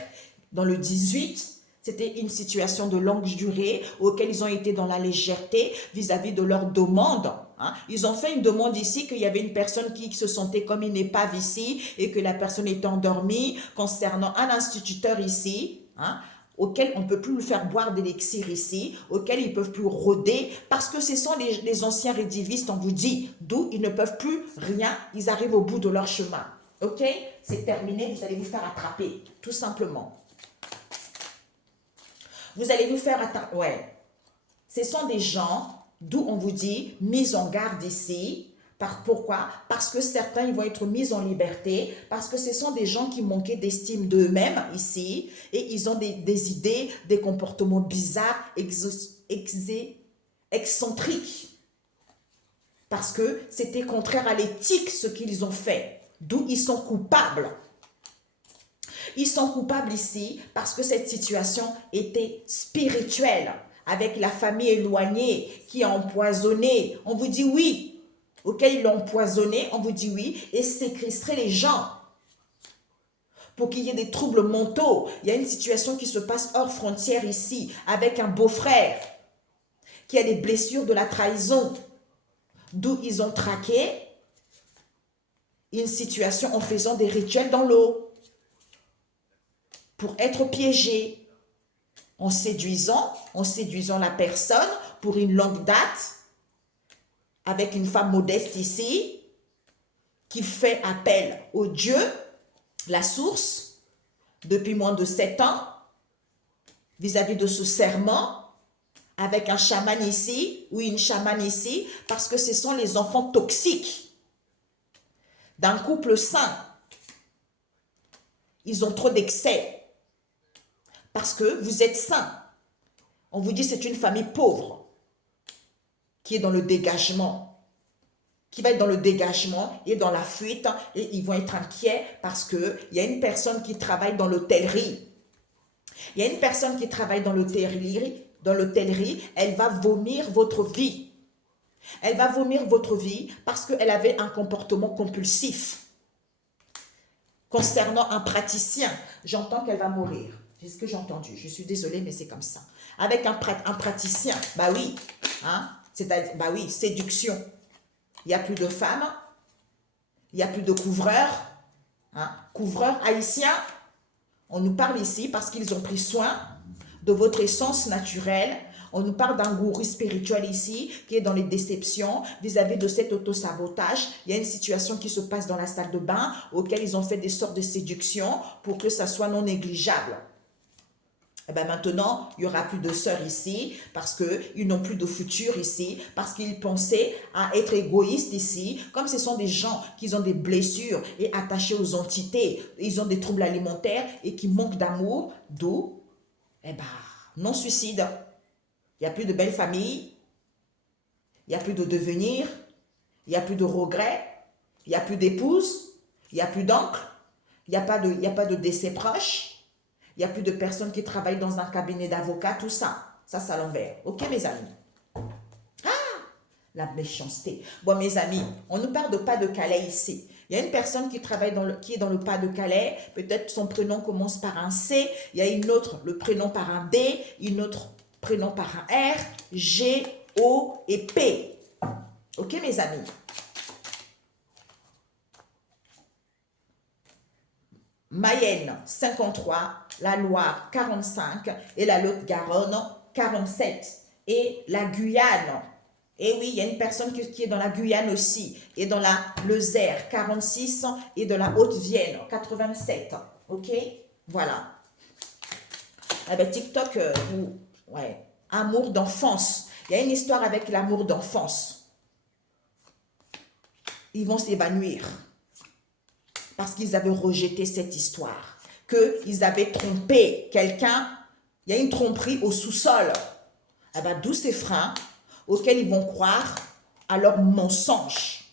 dans le 18, c'était une situation de longue durée auquel ils ont été dans la légèreté vis-à-vis de leur demande. Hein. Ils ont fait une demande ici qu'il y avait une personne qui se sentait comme une épave ici et que la personne était endormie concernant un instituteur ici, hein, auquel on ne peut plus lui faire boire d'élixir ici, auquel ils ne peuvent plus rôder, parce que ce sont les anciens rédivistes, on vous dit, d'où ils ne peuvent plus rien, ils arrivent au bout de leur chemin. OK? C'est terminé, vous allez vous faire attraper, tout simplement. Vous allez vous faire attraper, ouais. Ce sont des gens, d'où on vous dit, mis en garde ici. Pourquoi? Parce que certains, ils vont être mis en liberté, parce que ce sont des gens qui manquaient d'estime d'eux-mêmes ici, et ils ont des idées, des comportements bizarres, excentriques. Parce que c'était contraire à l'éthique ce qu'ils ont fait, d'où ils sont coupables. Ils sont coupables ici parce que cette situation était spirituelle, avec la famille éloignée qui a empoisonné. On vous dit oui, auquel ils l'ont empoisonné, on vous dit oui, et séquestrer les gens pour qu'il y ait des troubles mentaux. Il y a une situation qui se passe hors frontière ici, avec un beau-frère qui a des blessures de la trahison, d'où ils ont traqué une situation en faisant des rituels dans l'eau pour être piégés, en séduisant la personne pour une longue date, avec une femme modeste ici, qui fait appel au Dieu, la source, depuis moins de 7 ans, vis-à-vis de ce serment, avec un chaman ici, ou une chamane ici, parce que ce sont les enfants toxiques d'un couple sain. Ils ont trop d'excès, parce que vous êtes sain. On vous dit c'est une famille pauvre, qui est dans le dégagement, qui va être dans le dégagement et dans la fuite, et ils vont être inquiets parce qu'il y a une personne qui travaille dans l'hôtellerie. Il y a une personne qui travaille dans l'hôtellerie, elle va vomir votre vie. Elle va vomir votre vie parce qu'elle avait un comportement compulsif. Concernant un praticien, j'entends qu'elle va mourir. C'est ce que j'ai entendu. Je suis désolée, mais c'est comme ça. Avec un praticien, bah oui, hein, c'est-à-dire, bah oui, séduction. Il n'y a plus de femmes, il n'y a plus de couvreurs, hein, couvreurs haïtiens. On nous parle ici parce qu'ils ont pris soin de votre essence naturelle. On nous parle d'un gourou spirituel ici qui est dans les déceptions vis-à-vis de cet autosabotage. Il y a une situation qui se passe dans la salle de bain auquel ils ont fait des sortes de séductions pour que ça soit non négligeable. Et bien maintenant, il n'y aura plus de sœurs ici parce qu'ils n'ont plus de futur ici, parce qu'ils pensaient à être égoïstes ici. Comme ce sont des gens qui ont des blessures et attachés aux entités, ils ont des troubles alimentaires et qui manquent d'amour, d'où, eh ben, non-suicide. Il n'y a plus de belles familles, il n'y a plus de devenir, il n'y a plus de regrets, il n'y a plus d'épouse, il n'y a plus d'oncles, il n'y a pas de décès proche. Il n'y a plus de personnes qui travaillent dans un cabinet d'avocats, tout ça. Ça, c'est à l'envers. Ok, mes amis? Ah, la méchanceté. Bon, mes amis, on ne parle de Pas-de-Calais ici. Il y a une personne qui travaille qui est dans le Pas-de-Calais. Peut-être son prénom commence par un C. Il y a une autre, le prénom par un D. Une autre, prénom par un R, G, O et P. Ok, mes amis? Mayenne, 53, la Loire, 45 et la Lot-Garonne, 47. Et la Guyane. Et oui, il y a une personne qui est dans la Guyane aussi. Et dans la Lozère, 46. Et de la Haute-Vienne, 87. Ok? Voilà. Ah ben, TikTok, ouais. Amour d'enfance. Il y a une histoire avec l'amour d'enfance. Ils vont s'évanouir. Parce qu'ils avaient rejeté cette histoire, qu'ils avaient trompé quelqu'un, il y a une tromperie au sous-sol. Eh bien, d'où ces freins auxquels ils vont croire à leur mensonge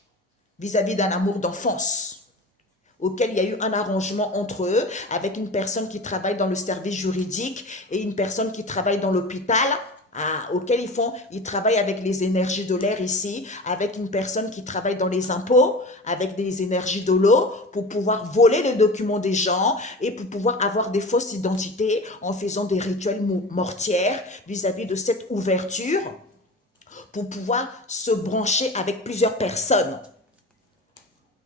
vis-à-vis d'un amour d'enfance, auquel il y a eu un arrangement entre eux avec une personne qui travaille dans le service juridique et une personne qui travaille dans l'hôpital. Auquel ils travaillent avec les énergies de l'air ici, avec une personne qui travaille dans les impôts, avec des énergies de l'eau, pour pouvoir voler les documents des gens et pour pouvoir avoir des fausses identités en faisant des rituels mortières vis-à-vis de cette ouverture, pour pouvoir se brancher avec plusieurs personnes,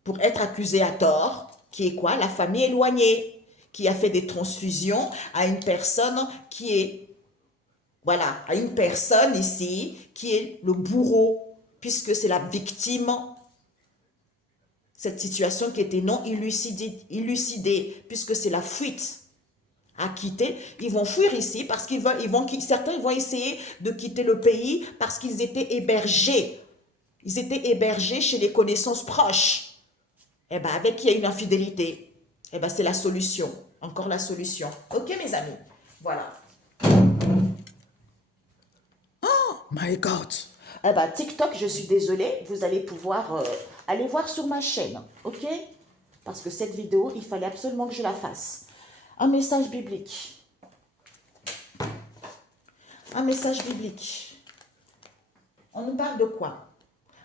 pour être accusé à tort, qui est quoi? La famille éloignée, qui a fait des transfusions à une personne qui est... Voilà, à une personne ici qui est le bourreau, puisque c'est la victime. Cette situation qui était non élucidée, puisque c'est la fuite à quitter. Ils vont fuir ici parce certains vont essayer de quitter le pays parce qu'ils étaient hébergés. Ils étaient hébergés chez les connaissances proches. Eh bien, avec qui il y a une infidélité, eh bien, c'est la solution. Encore la solution. Ok, mes amis? Voilà. My God. Eh ben, TikTok, je suis désolée, vous allez pouvoir aller voir sur ma chaîne, ok? Parce que cette vidéo, il fallait absolument que je la fasse. Un message biblique. Un message biblique. On nous parle de quoi?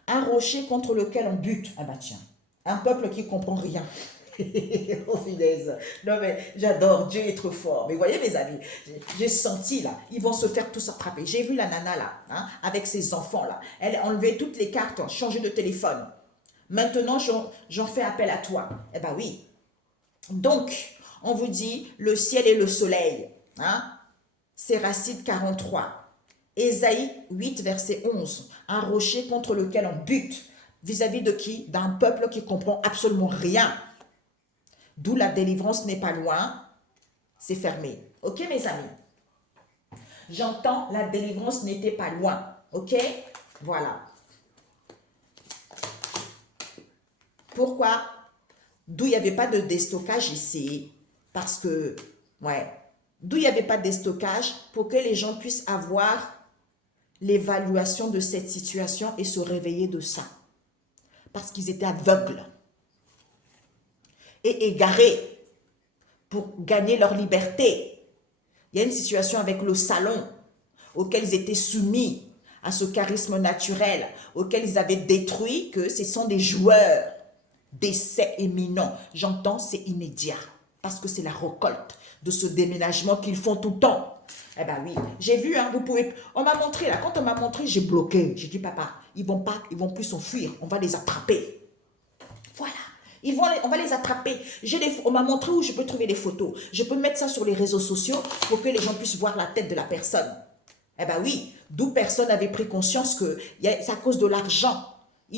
Un rocher contre lequel on bute. Ah bah tiens, un peuple qui ne comprend rien. Oh finesse. Non mais j'adore, Dieu est trop fort. Mais voyez mes amis, j'ai senti là, ils vont se faire tous attraper. J'ai vu la nana là, hein, avec ses enfants là. Elle a enlevé toutes les cartes, changé de téléphone. Maintenant, j'en fais appel à toi. Eh ben oui. Donc, on vous dit, le ciel et le soleil. Hein, c'est Racine 43. Ésaïe 8, verset 11. Un rocher contre lequel on bute. Vis-à-vis de qui? D'un peuple qui comprend absolument rien. D'où la délivrance n'est pas loin. C'est fermé. Ok, mes amis? J'entends, la délivrance n'était pas loin. Ok? Voilà. Pourquoi? D'où il n'y avait pas de déstockage ici. Parce que, ouais, d'où il n'y avait pas de déstockage pour que les gens puissent avoir l'évaluation de cette situation et se réveiller de ça. Parce qu'ils étaient aveugles et égarés pour gagner leur liberté. Il y a une situation avec le salon auquel ils étaient soumis à ce charisme naturel, auquel ils avaient détruit que ce sont des joueurs d'essais éminents. J'entends, c'est immédiat parce que c'est la récolte de ce déménagement qu'ils font tout le temps. Eh ben oui, j'ai vu, hein, vous pouvez, on m'a montré là, quand on m'a montré, j'ai bloqué. J'ai dit, papa, ils vont plus s'enfuir, on va les attraper. Voilà, on va les attraper. On m'a montré où je peux trouver des photos. Je peux mettre ça sur les réseaux sociaux pour que les gens puissent voir la tête de la personne. Eh bien oui, d'où personne n'avait pris conscience que c'est à cause de l'argent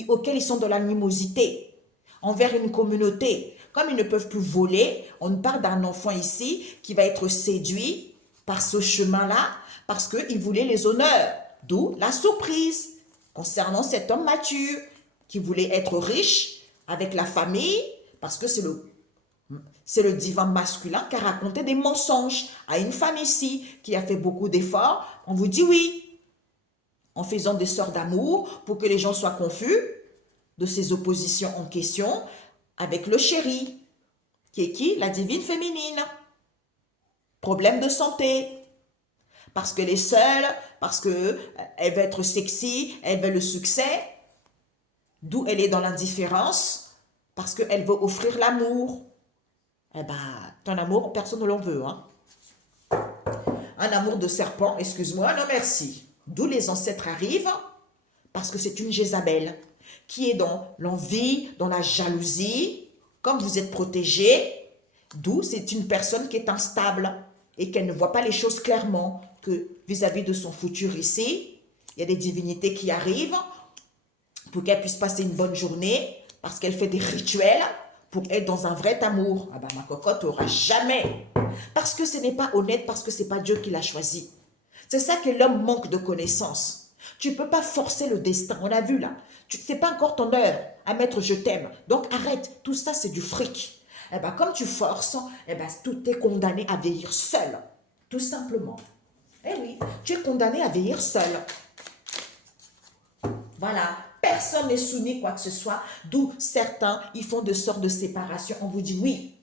auquel ils sont de l'animosité envers une communauté. Comme ils ne peuvent plus voler, on parle d'un enfant ici qui va être séduit par ce chemin-là parce qu'il voulait les honneurs. D'où la surprise concernant cet homme mature qui voulait être riche avec la famille parce que c'est le divin masculin qui a raconté des mensonges à une femme ici qui a fait beaucoup d'efforts. On vous dit oui, en faisant des sorts d'amour pour que les gens soient confus de ces oppositions en question avec le chéri, qui est qui? La divine féminine. Problème de santé. Parce qu'elle est seule, parce qu'elle veut être sexy, elle veut le succès, d'où elle est dans l'indifférence, parce qu'elle veut offrir l'amour. Eh ben, ton amour, personne ne l'en veut. Hein? Un amour de serpent, excuse-moi, non merci. D'où les ancêtres arrivent, parce que c'est une Jézabel qui est dans l'envie, dans la jalousie. Comme vous êtes protégé, d'où c'est une personne qui est instable et qu'elle ne voit pas les choses clairement, que vis-à-vis de son futur ici, il y a des divinités qui arrivent pour qu'elle puisse passer une bonne journée, parce qu'elle fait des rituels pour être dans un vrai amour. Ah ben ma cocotte n'aura jamais. Parce que ce n'est pas honnête, parce que ce n'est pas Dieu qui l'a choisi. C'est ça que l'homme manque de connaissance. Tu ne peux pas forcer le destin, on l'a vu là. Ce n'est pas encore ton heure à mettre je t'aime. Donc arrête, tout ça c'est du fric. Eh ben, comme tu forces, eh ben, tout est condamné à vieillir seul. Tout simplement. Eh oui, tu es condamné à vieillir seul. Voilà, personne n'est soumis quoi que ce soit, d'où certains, ils font de sortes de séparation. On vous dit oui.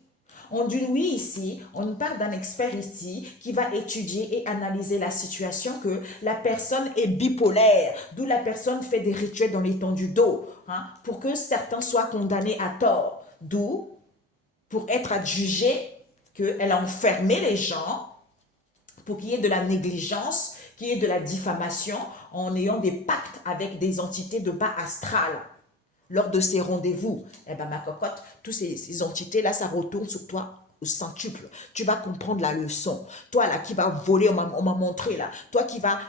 On dit oui ici, on parle d'un expert ici qui va étudier et analyser la situation, que la personne est bipolaire, d'où la personne fait des rituels dans les temps du dos, hein, pour que certains soient condamnés à tort. D'où, pour être adjugé, qu'elle a enfermé les gens, pour qu'il y ait de la négligence, qu'il y ait de la diffamation, en ayant des pactes avec des entités de bas astral. Lors de ces rendez-vous, eh ben ma cocotte, toutes ces entités-là, ça retourne sur toi au centuple. Tu vas comprendre la leçon. Toi là qui vas voler, on m'a montré là, toi qui vas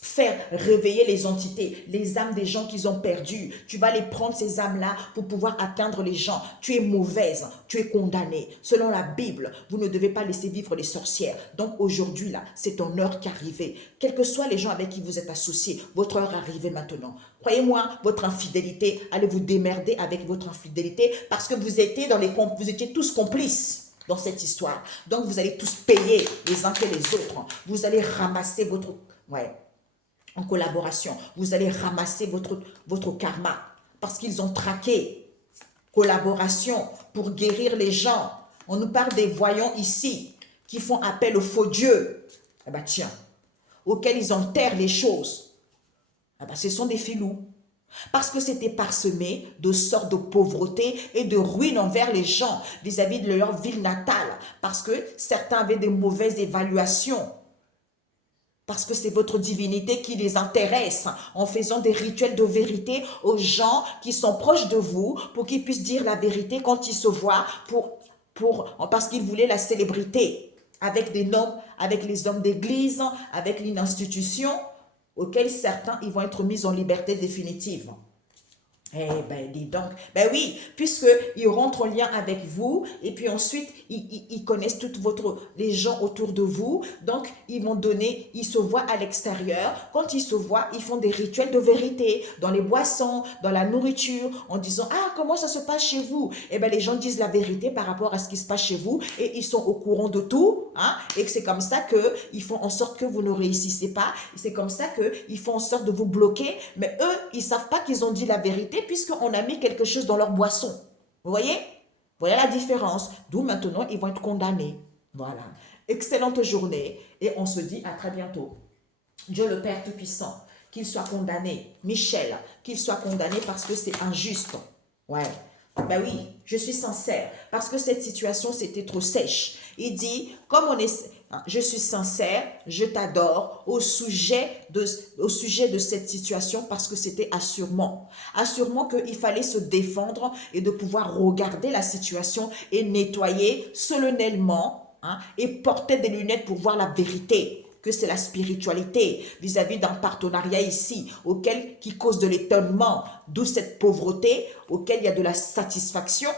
faire réveiller les entités, les âmes des gens qu'ils ont perdus. Tu vas les prendre, ces âmes-là, pour pouvoir atteindre les gens. Tu es mauvaise, tu es condamnée. Selon la Bible, vous ne devez pas laisser vivre les sorcières. Donc aujourd'hui, là, c'est ton heure qui est arrivée. Quels que soient les gens avec qui vous êtes associés, votre heure est arrivée maintenant. Croyez-moi, votre infidélité, allez vous démerder avec votre infidélité parce que vous étiez tous complices dans cette histoire. Donc vous allez tous payer les uns que les autres. Vous allez ramasser votre... Ouais. En collaboration, vous allez ramasser votre karma parce qu'ils ont traqué. Collaboration pour guérir les gens. On nous parle des voyants ici qui font appel aux faux dieux. Eh bien tiens, auxquels ils enterrent les choses. Eh bien ce sont des filous. Parce que c'était parsemé de sortes de pauvreté et de ruine envers les gens vis-à-vis de leur ville natale. Parce que certains avaient des mauvaises évaluations. Parce que c'est votre divinité qui les intéresse en faisant des rituels de vérité aux gens qui sont proches de vous pour qu'ils puissent dire la vérité quand ils se voient parce qu'ils voulaient la célébrité avec des noms avec les hommes d'église, avec une institution, auxquels certains ils vont être mis en liberté définitive. Eh ben, dis donc. Ben oui, puisqu'ils rentrent en lien avec vous et puis ensuite, ils connaissent les gens autour de vous. Donc, ils vont donner, ils se voient à l'extérieur. Quand ils se voient, ils font des rituels de vérité dans les boissons, dans la nourriture, en disant, ah, comment ça se passe chez vous? Eh ben, les gens disent la vérité par rapport à ce qui se passe chez vous et ils sont au courant de tout. Hein, et que c'est comme ça qu'ils font en sorte que vous ne réussissez pas. C'est comme ça qu'ils font en sorte de vous bloquer. Mais eux, ils ne savent pas qu'ils ont dit la vérité puisqu'on a mis quelque chose dans leur boisson. Vous voyez? Voilà la différence. D'où maintenant, ils vont être condamnés. Voilà. Excellente journée et on se dit à très bientôt. Dieu le Père Tout-Puissant, qu'il soit condamné. Michel, qu'il soit condamné parce que c'est injuste. Ouais. Ben oui, je suis sincère parce que cette situation, c'était trop sèche. Il dit, comme on est, je suis sincère, je t'adore au sujet de cette situation parce que c'était assurement. Assurement qu'il fallait se défendre et de pouvoir regarder la situation et nettoyer solennellement et porter des lunettes pour voir la vérité. Que c'est la spiritualité vis-à-vis d'un partenariat ici, qui cause de l'étonnement, d'où cette pauvreté, auquel il y a de la satisfaction,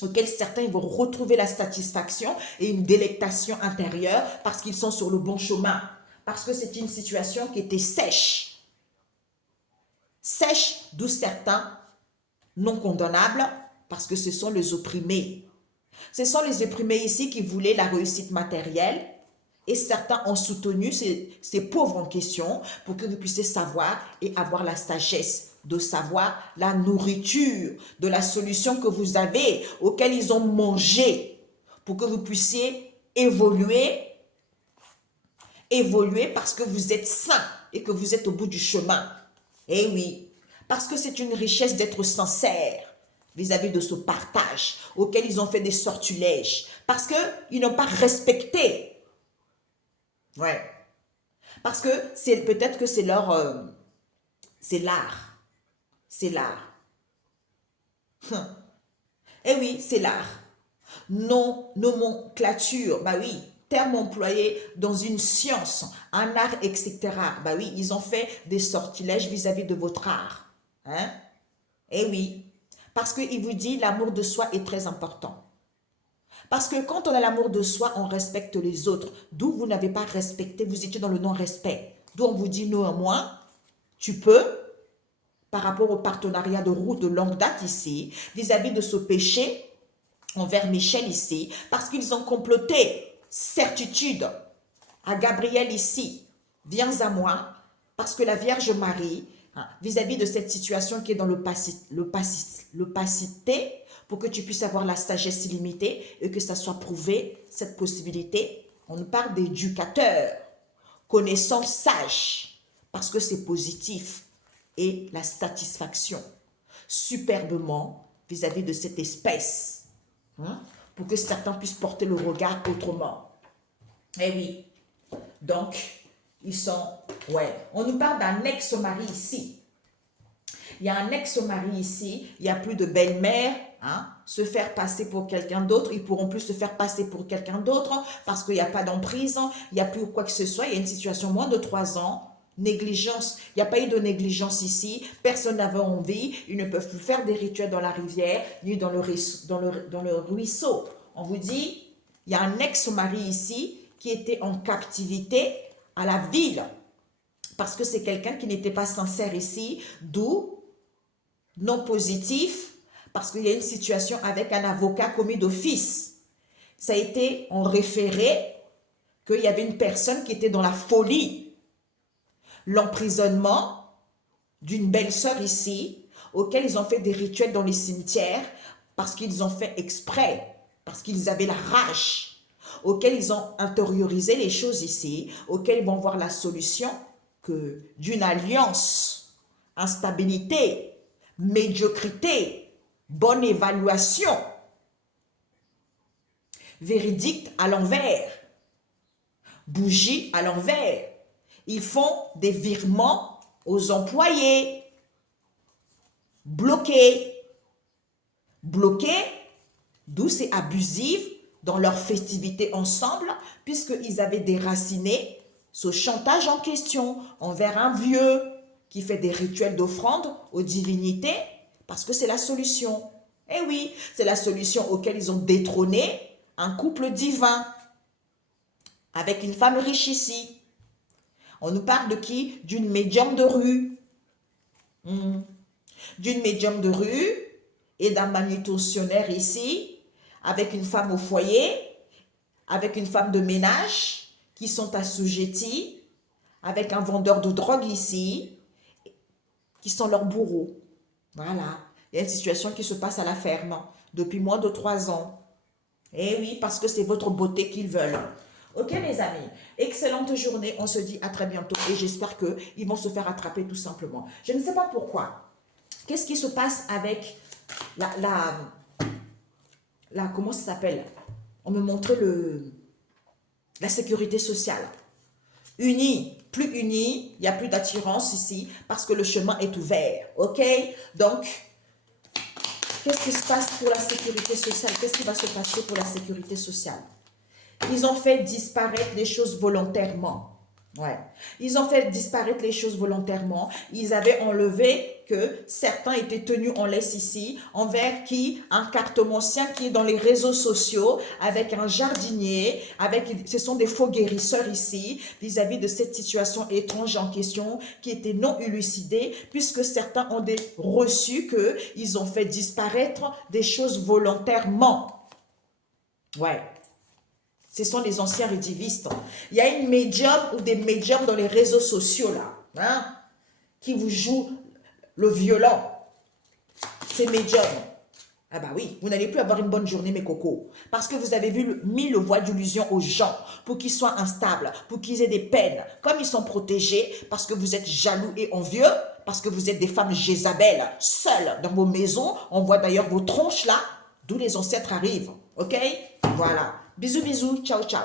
auquel certains vont retrouver la satisfaction et une délectation intérieure parce qu'ils sont sur le bon chemin, parce que c'est une situation qui était sèche. Sèche, d'où certains non condamnables, parce que ce sont les opprimés. Ce sont les opprimés ici qui voulaient la réussite matérielle, et certains ont soutenu ces pauvres en question pour que vous puissiez savoir et avoir la sagesse de savoir la nourriture, de la solution que vous avez, auquel ils ont mangé, pour que vous puissiez évoluer parce que vous êtes sain et que vous êtes au bout du chemin. Eh oui, parce que c'est une richesse d'être sincère vis-à-vis de ce partage auquel ils ont fait des sortilèges, parce qu'ils n'ont pas respecté. Ouais. Parce que peut-être que c'est leur... c'est l'art. C'est l'art. Eh oui, c'est l'art. Nomenclature, bah oui, terme employé dans une science, un art, etc. Bah oui, ils ont fait des sortilèges vis-à-vis de votre art. Hein? Eh oui, parce qu'il vous dit l'amour de soi est très important. Parce que quand on a l'amour de soi, on respecte les autres. D'où vous n'avez pas respecté, vous étiez dans le non-respect. D'où on vous dit néanmoins, tu peux, par rapport au partenariat de route de longue date ici, vis-à-vis de ce péché envers Michel ici, parce qu'ils ont comploté, certitude, à Gabriel ici, viens à moi, parce que la Vierge Marie, vis-à-vis de cette situation qui est dans l'opacité, pour que tu puisses avoir la sagesse illimitée et que ça soit prouvé, cette possibilité. On nous parle d'éducateur, connaissant, sage, parce que c'est positif. Et la satisfaction, superbement, vis-à-vis de cette espèce, pour que certains puissent porter le regard autrement. Eh oui, donc, ils sont, ouais, on nous parle d'un ex-mari ici. Il y a un ex-mari ici, il n'y a plus de belle-mère, se faire passer pour quelqu'un d'autre, ils pourront plus se faire passer pour quelqu'un d'autre parce qu'il n'y a pas d'emprise, il n'y a plus quoi que ce soit, il y a une situation moins de 3 ans, négligence, il n'y a pas eu de négligence ici, personne n'avait envie, ils ne peuvent plus faire des rituels dans la rivière, ni dans le ruisseau. On vous dit, il y a un ex-mari ici qui était en captivité à la ville, parce que c'est quelqu'un qui n'était pas sincère ici, d'où non positif, parce qu'il y a une situation avec un avocat commis d'office. Ça a été en référé qu'il y avait une personne qui était dans la folie. L'emprisonnement d'une belle-sœur ici, auquel ils ont fait des rituels dans les cimetières, parce qu'ils ont fait exprès, parce qu'ils avaient la rage, auquel ils ont intériorisé les choses ici, auquel ils vont voir la solution que d'une alliance, instabilité, médiocrité, bonne évaluation, véridique à l'envers, bougie à l'envers. Ils font des virements aux employés, bloqués, d'où c'est abusif, dans leurs festivités ensemble, puisqu'ils avaient déraciné ce chantage en question envers un vieux qui fait des rituels d'offrande aux divinités, parce que c'est la solution. Eh oui, c'est la solution auquel ils ont détrôné un couple divin avec une femme riche ici. On nous parle de qui? D'une médium de rue. D'une médium de rue et d'un manutentionnaire ici, avec une femme au foyer, avec une femme de ménage qui sont assujettis, avec un vendeur de drogue ici, qui sont leurs bourreaux. Voilà. Il y a une situation qui se passe à la ferme depuis moins de 3 ans. Eh oui, parce que c'est votre beauté qu'ils veulent. Ok mes amis, excellente journée, on se dit à très bientôt et j'espère qu'ils vont se faire attraper tout simplement. Je ne sais pas pourquoi. Qu'est-ce qui se passe avec comment ça s'appelle? On me montrait la sécurité sociale. Unis, plus unis, il n'y a plus d'attirance ici parce que le chemin est ouvert. Ok? Donc, qu'est-ce qui se passe pour la sécurité sociale? Qu'est-ce qui va se passer pour la sécurité sociale? Ils ont fait disparaître les choses volontairement. Ouais. Ils ont fait disparaître les choses volontairement. Ils avaient enlevé que certains étaient tenus en laisse ici, envers qui un cartomancien qui est dans les réseaux sociaux, avec un jardinier, ce sont des faux guérisseurs ici, vis-à-vis de cette situation étrange en question, qui était non élucidée, puisque certains ont reçu qu'ils ont fait disparaître des choses volontairement. Ouais. Ce sont les anciens rédivistes. Il y a une médium ou des médiums dans les réseaux sociaux là, hein, qui vous jouent le violon. Ces médiums. Ah bah oui, vous n'allez plus avoir une bonne journée mes cocos. Parce que vous avez mis le voile d'illusion aux gens pour qu'ils soient instables, pour qu'ils aient des peines. Comme ils sont protégés, parce que vous êtes jaloux et envieux, parce que vous êtes des femmes Jézabel, seules dans vos maisons. On voit d'ailleurs vos tronches là, d'où les ancêtres arrivent. Ok? Voilà. Bisous, bisous. Ciao, ciao.